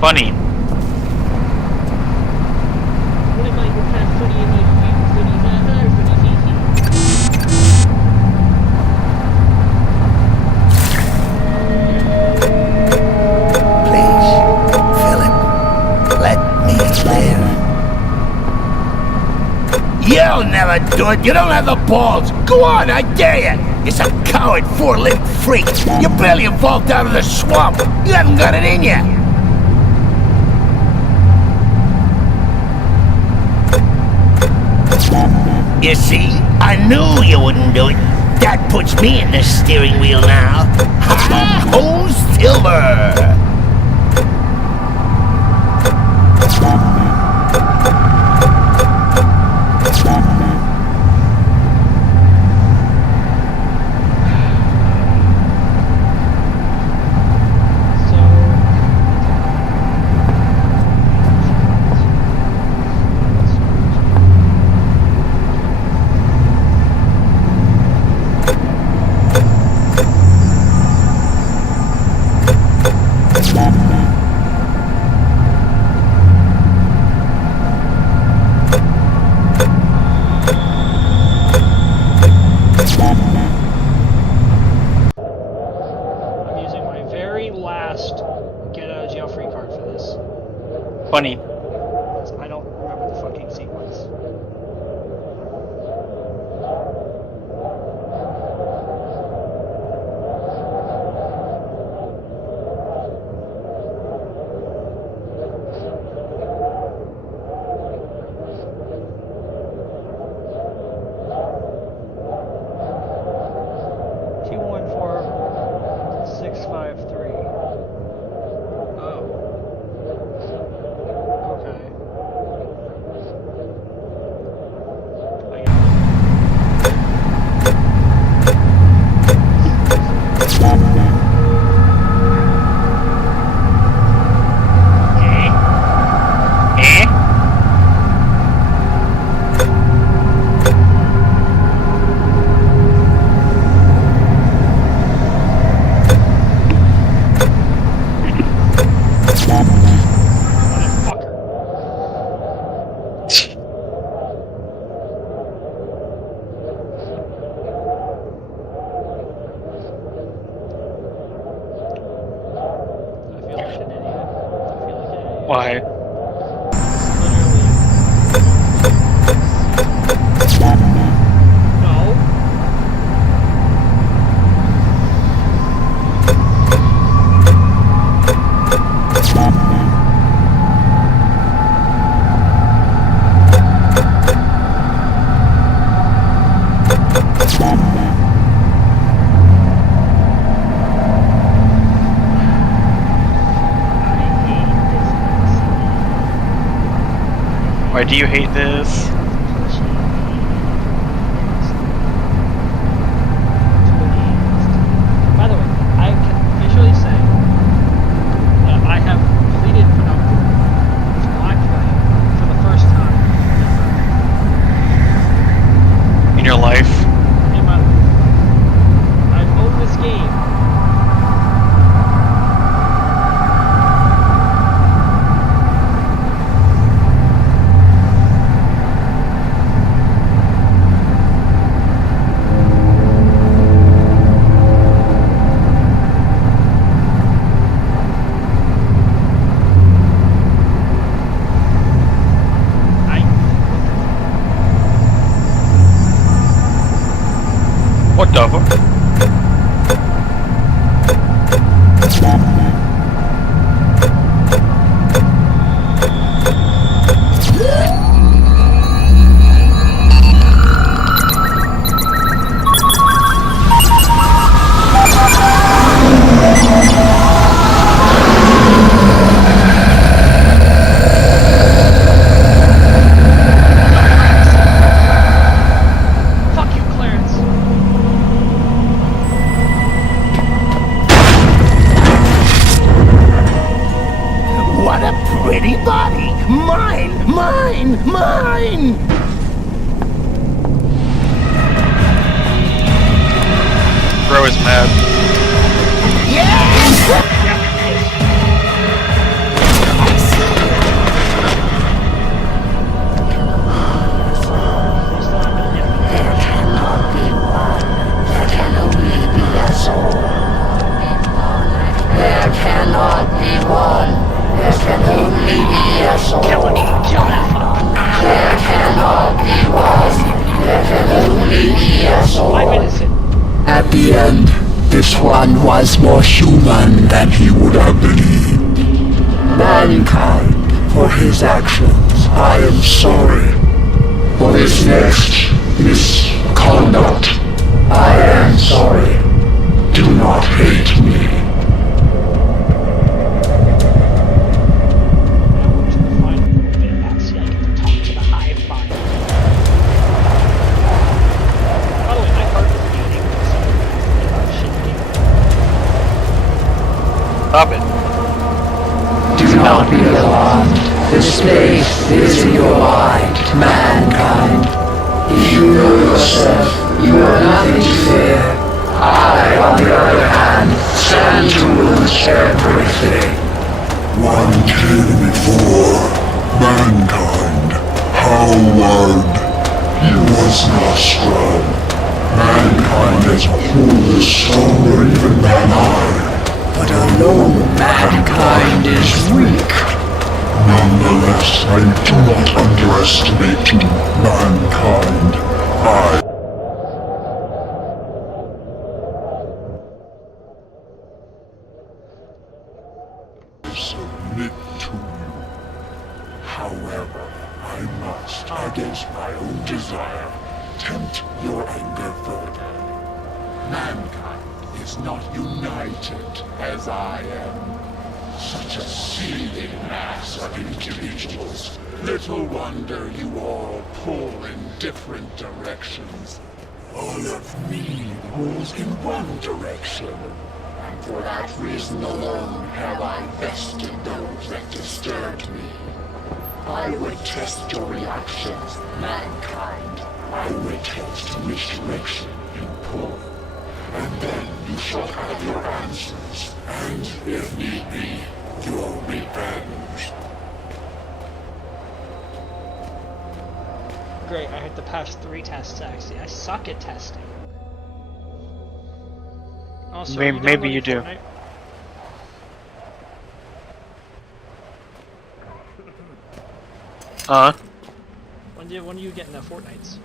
Funny. What am I? What kind of funny am I? Funny, haha, or funny, hee hee? Please, Philip, let me live. You'll never do it. You don't have the balls. Go on, I dare you. You're some coward, four-limbed freak. You barely evolved out of the swamp. You haven't got it in you. You see, I knew you wouldn't do it. That puts me in the steering wheel now. Ha-ho, Silver! I'm using my very last get out of jail free card for this. Funny. I don't remember the fucking sequence. Why? No. Why do you hate this? By the way, I can officially say that I have completed Penumbra Black Flame for the first time In your life? in my life. I've owned this game. What the fuck? Fuck you, Clarence. What a pretty body! Mine! Mine! Mine! Bro is mad. Yes! one was more human than he would have believed. Mankind, for his actions, I am sorry. For this next misconduct, I am sorry. Do not hate me. Stop it. Do not be alarmed. The space is in your mind, mankind. If you know yourself, you have nothing to fear. I, on the other hand, stand to lose everything. One came before mankind. Howard, he was not strong. Mankind has proved stronger even than I. But alone mankind is weak. Nonetheless, I do not underestimate mankind. I submit to you. However, I must, against my own desire, tempt your anger further. Mankind is not united as I am. Such a seething mass of individuals. Little wonder you all pull in different directions. All of me pulls in one direction. And for that reason alone have I bested those that disturbed me. I would test your reactions, mankind. I would test misdirection and pull. And then you shall have your answers, and, if need be, your revenge. Great, I had to pass 3 tests actually. I suck at testing. Also, Maybe you do. Fortnite? When do you get into Fortnites?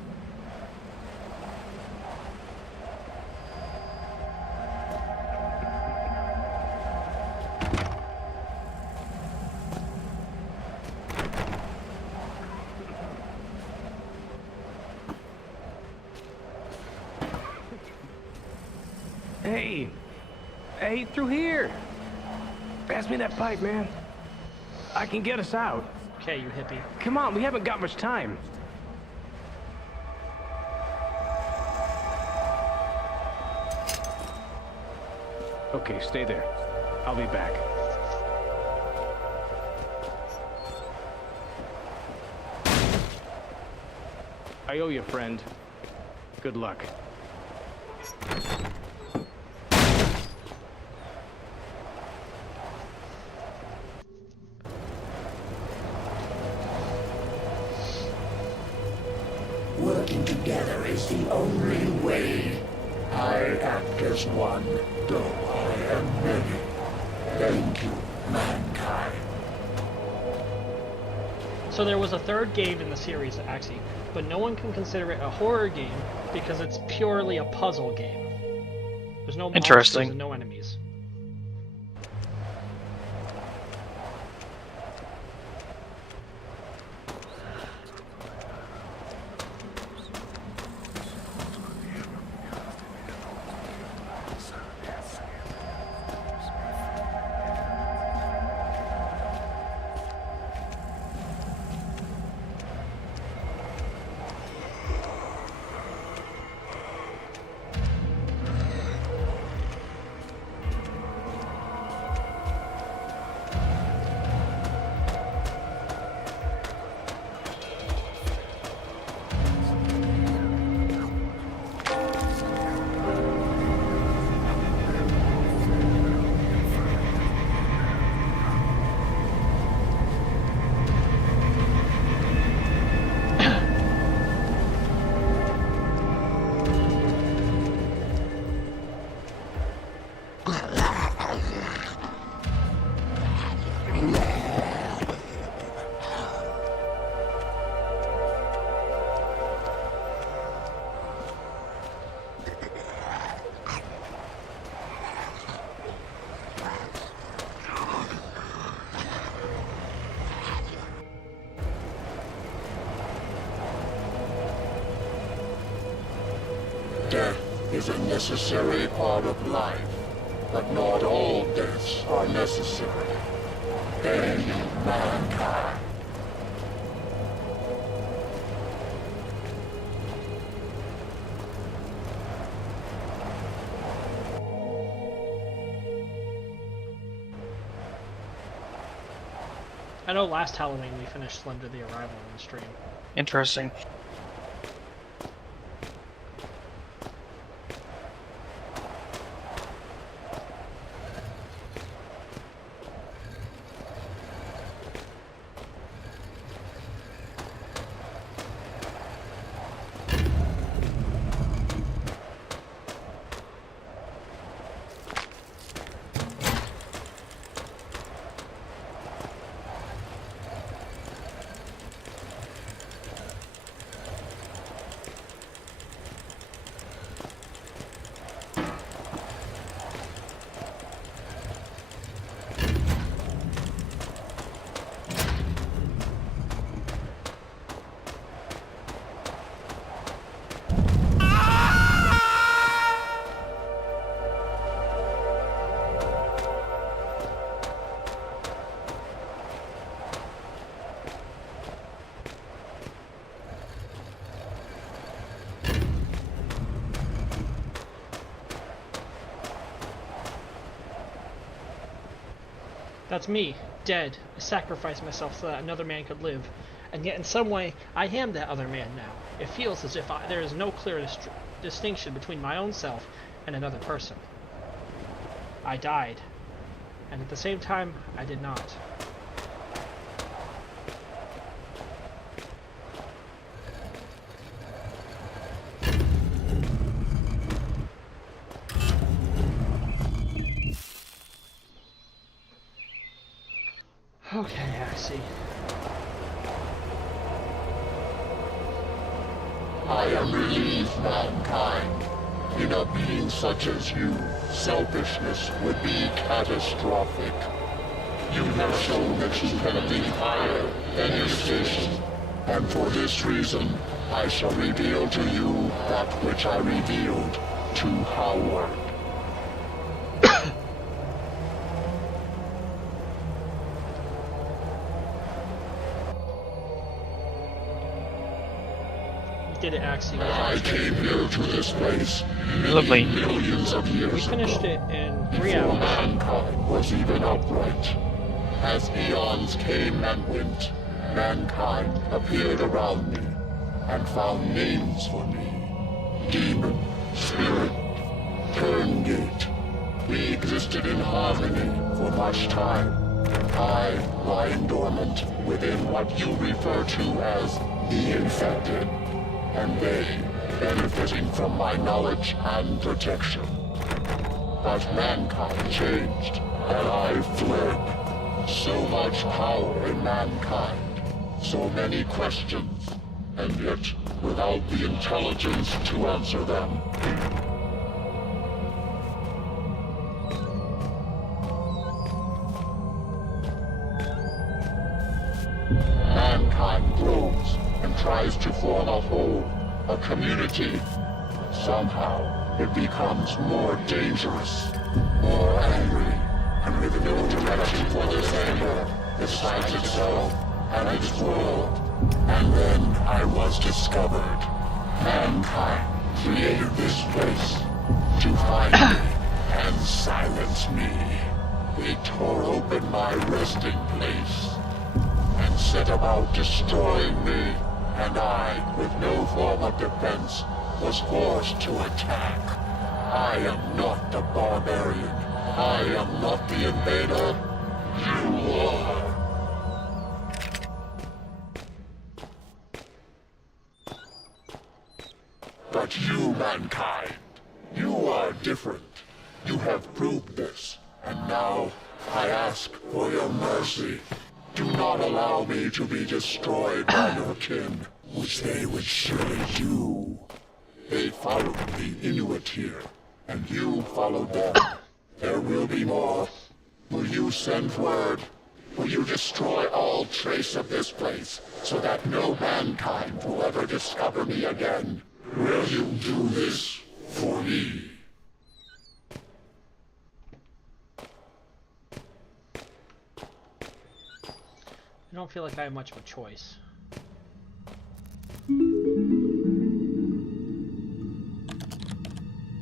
Hey, through here! Pass me that pipe, man. I can get us out. Okay, you hippie. Come on, we haven't got much time. Okay, stay there. I'll be back. I owe you, friend. Good luck. Working together is the only way. I act as one, though I am many. Thank you, mankind. So there was a 3rd game in the series, actually, but no one can consider it a horror game because it's purely a puzzle game. There's no monsters Interesting. and no enemies. is a necessary part of life, but not all deaths are necessary. Thank you, mankind. I know last Halloween we finished Slender the Arrival on the stream. Interesting. That's me, dead. I sacrificed myself so that another man could live. And yet in some way, I am that other man now. It feels as if there is no clear distinction between my own self and another person. I died. And at the same time, I did not. Okay, I see. I am relieved, mankind. In a being such as you, selfishness would be catastrophic. You have shown that you can be higher than your station, and for this reason, I shall reveal to you that which I revealed to Howard. Did it actually? I came here to this place Lovely. millions of years We finished ago, it in 3 before hours. mankind was even upright. As eons came and went, mankind appeared around me and found names for me. Demon, spirit, turngate. We existed in harmony for much time. I lying dormant within what you refer to as the infected, and they benefiting from my knowledge and protection. But mankind changed, and I fled. So much power in mankind, so many questions, and yet without the intelligence to answer them. Mankind grows and tries to form a whole, a community. Somehow, it becomes more dangerous, more angry, and with no direction for this anger, besides itself and its world. And then I was discovered. Mankind created this place to find me and silence me. They tore open my resting place and set about destroying me, and I, with no form of defense, was forced to attack. I am not the barbarian. I am not the invader. You are. But you, mankind, you are different. You have proved this, and now I ask for your mercy. Do not allow me to be destroyed by your kin, which they would surely do. They followed the Inuit here, and you followed them. There will be more. Will you send word? Will you destroy all trace of this place, so that no mankind will ever discover me again? Will you do this For me. I don't feel like I have much of a choice.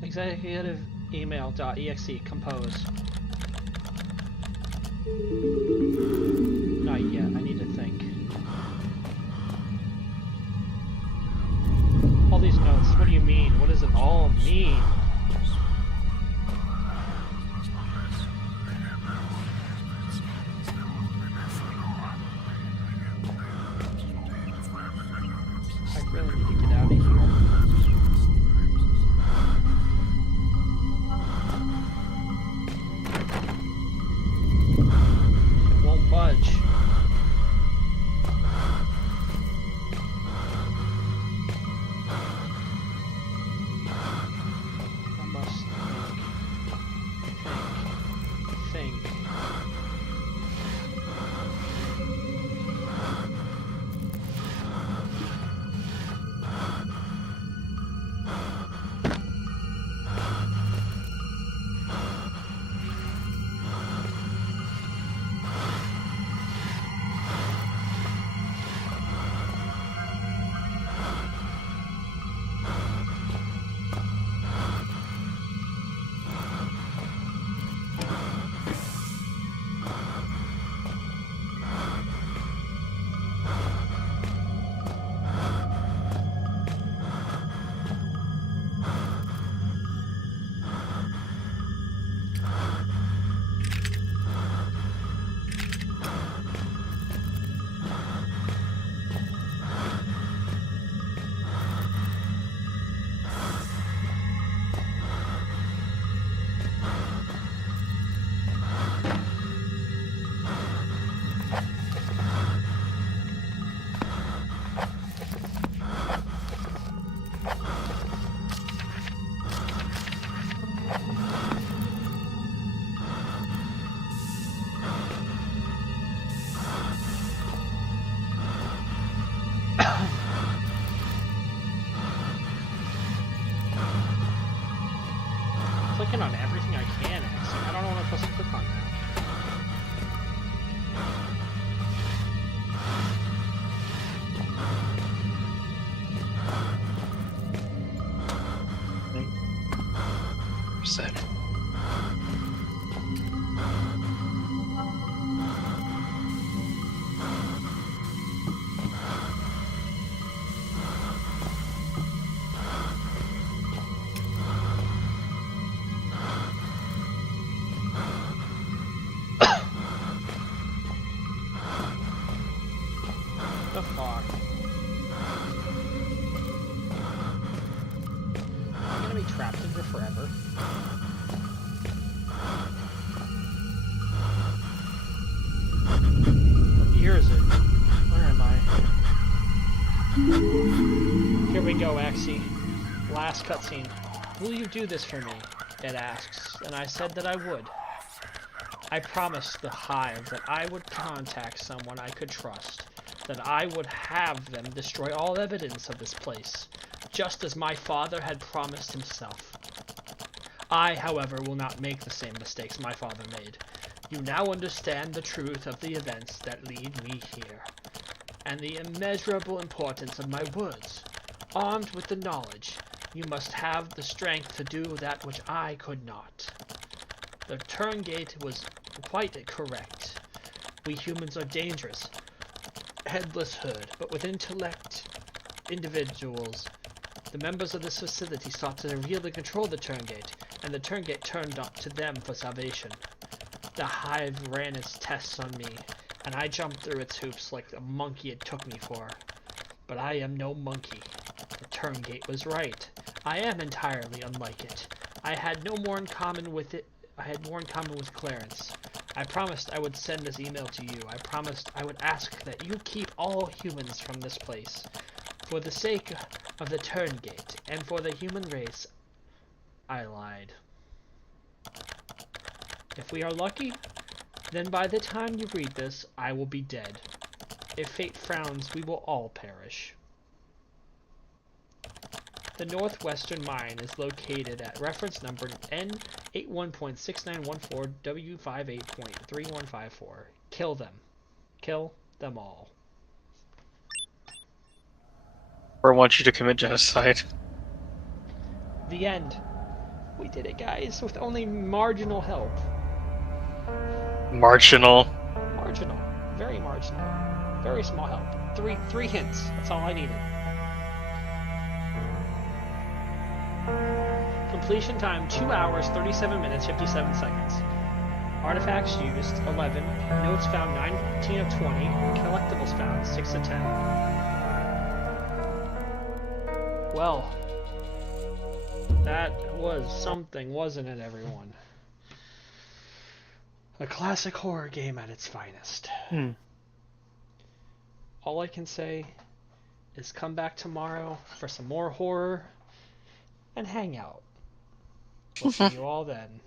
Executive email.exe compose. Not yet, I need to think. All these notes, what do you mean? What does it all mean? I really need to get out of here. It won't budge. I must think. Clicking on everything I can, actually. I don't know what I'm supposed to click on now. Set. The fuck? I'm gonna be trapped in here forever. What year is it? Where am I? Here we go, Axie. Last cutscene. Will you do this for me? It asks, and I said that I would. I promised the Hive that I would contact someone I could trust, that I would have them destroy all evidence of this place, just as my father had promised himself. I, however, will not make the same mistakes my father made. You now understand the truth of the events that lead me here, and the immeasurable importance of my words. Armed with the knowledge, you must have the strength to do that which I could not. The turn gate was quite correct. We humans are dangerous, headless herd, but with intellect individuals. The members of this facility sought to really control the turn gate, and the turn gate turned up to them for salvation. The Hive ran its tests on me, and I jumped through its hoops like a monkey it took me for. But I am no monkey. The turn gate was right. I am entirely unlike it. I had more in common with Clarence. I promised I would send this email to you. I promised I would ask that you keep all humans from this place. For the sake of the turn gate, and for the human race, I lied. If we are lucky, then by the time you read this, I will be dead. If fate frowns, we will all perish. The northwestern mine is located at reference number N81.6914W58.3154. Kill them. Kill them all. Or want you to commit genocide. The end. We did it, guys, with only marginal help. Marginal. Marginal. Very marginal. Very small help. Three hints. That's all I needed. Completion time 2 hours, 37 minutes, 57 seconds. Artifacts used 11. Notes found 19 of 20. Collectibles found 6 of 10. Well, that was something, wasn't it, everyone? A classic horror game at its finest. All I can say is come back tomorrow for some more horror and hang out. We'll see you all then.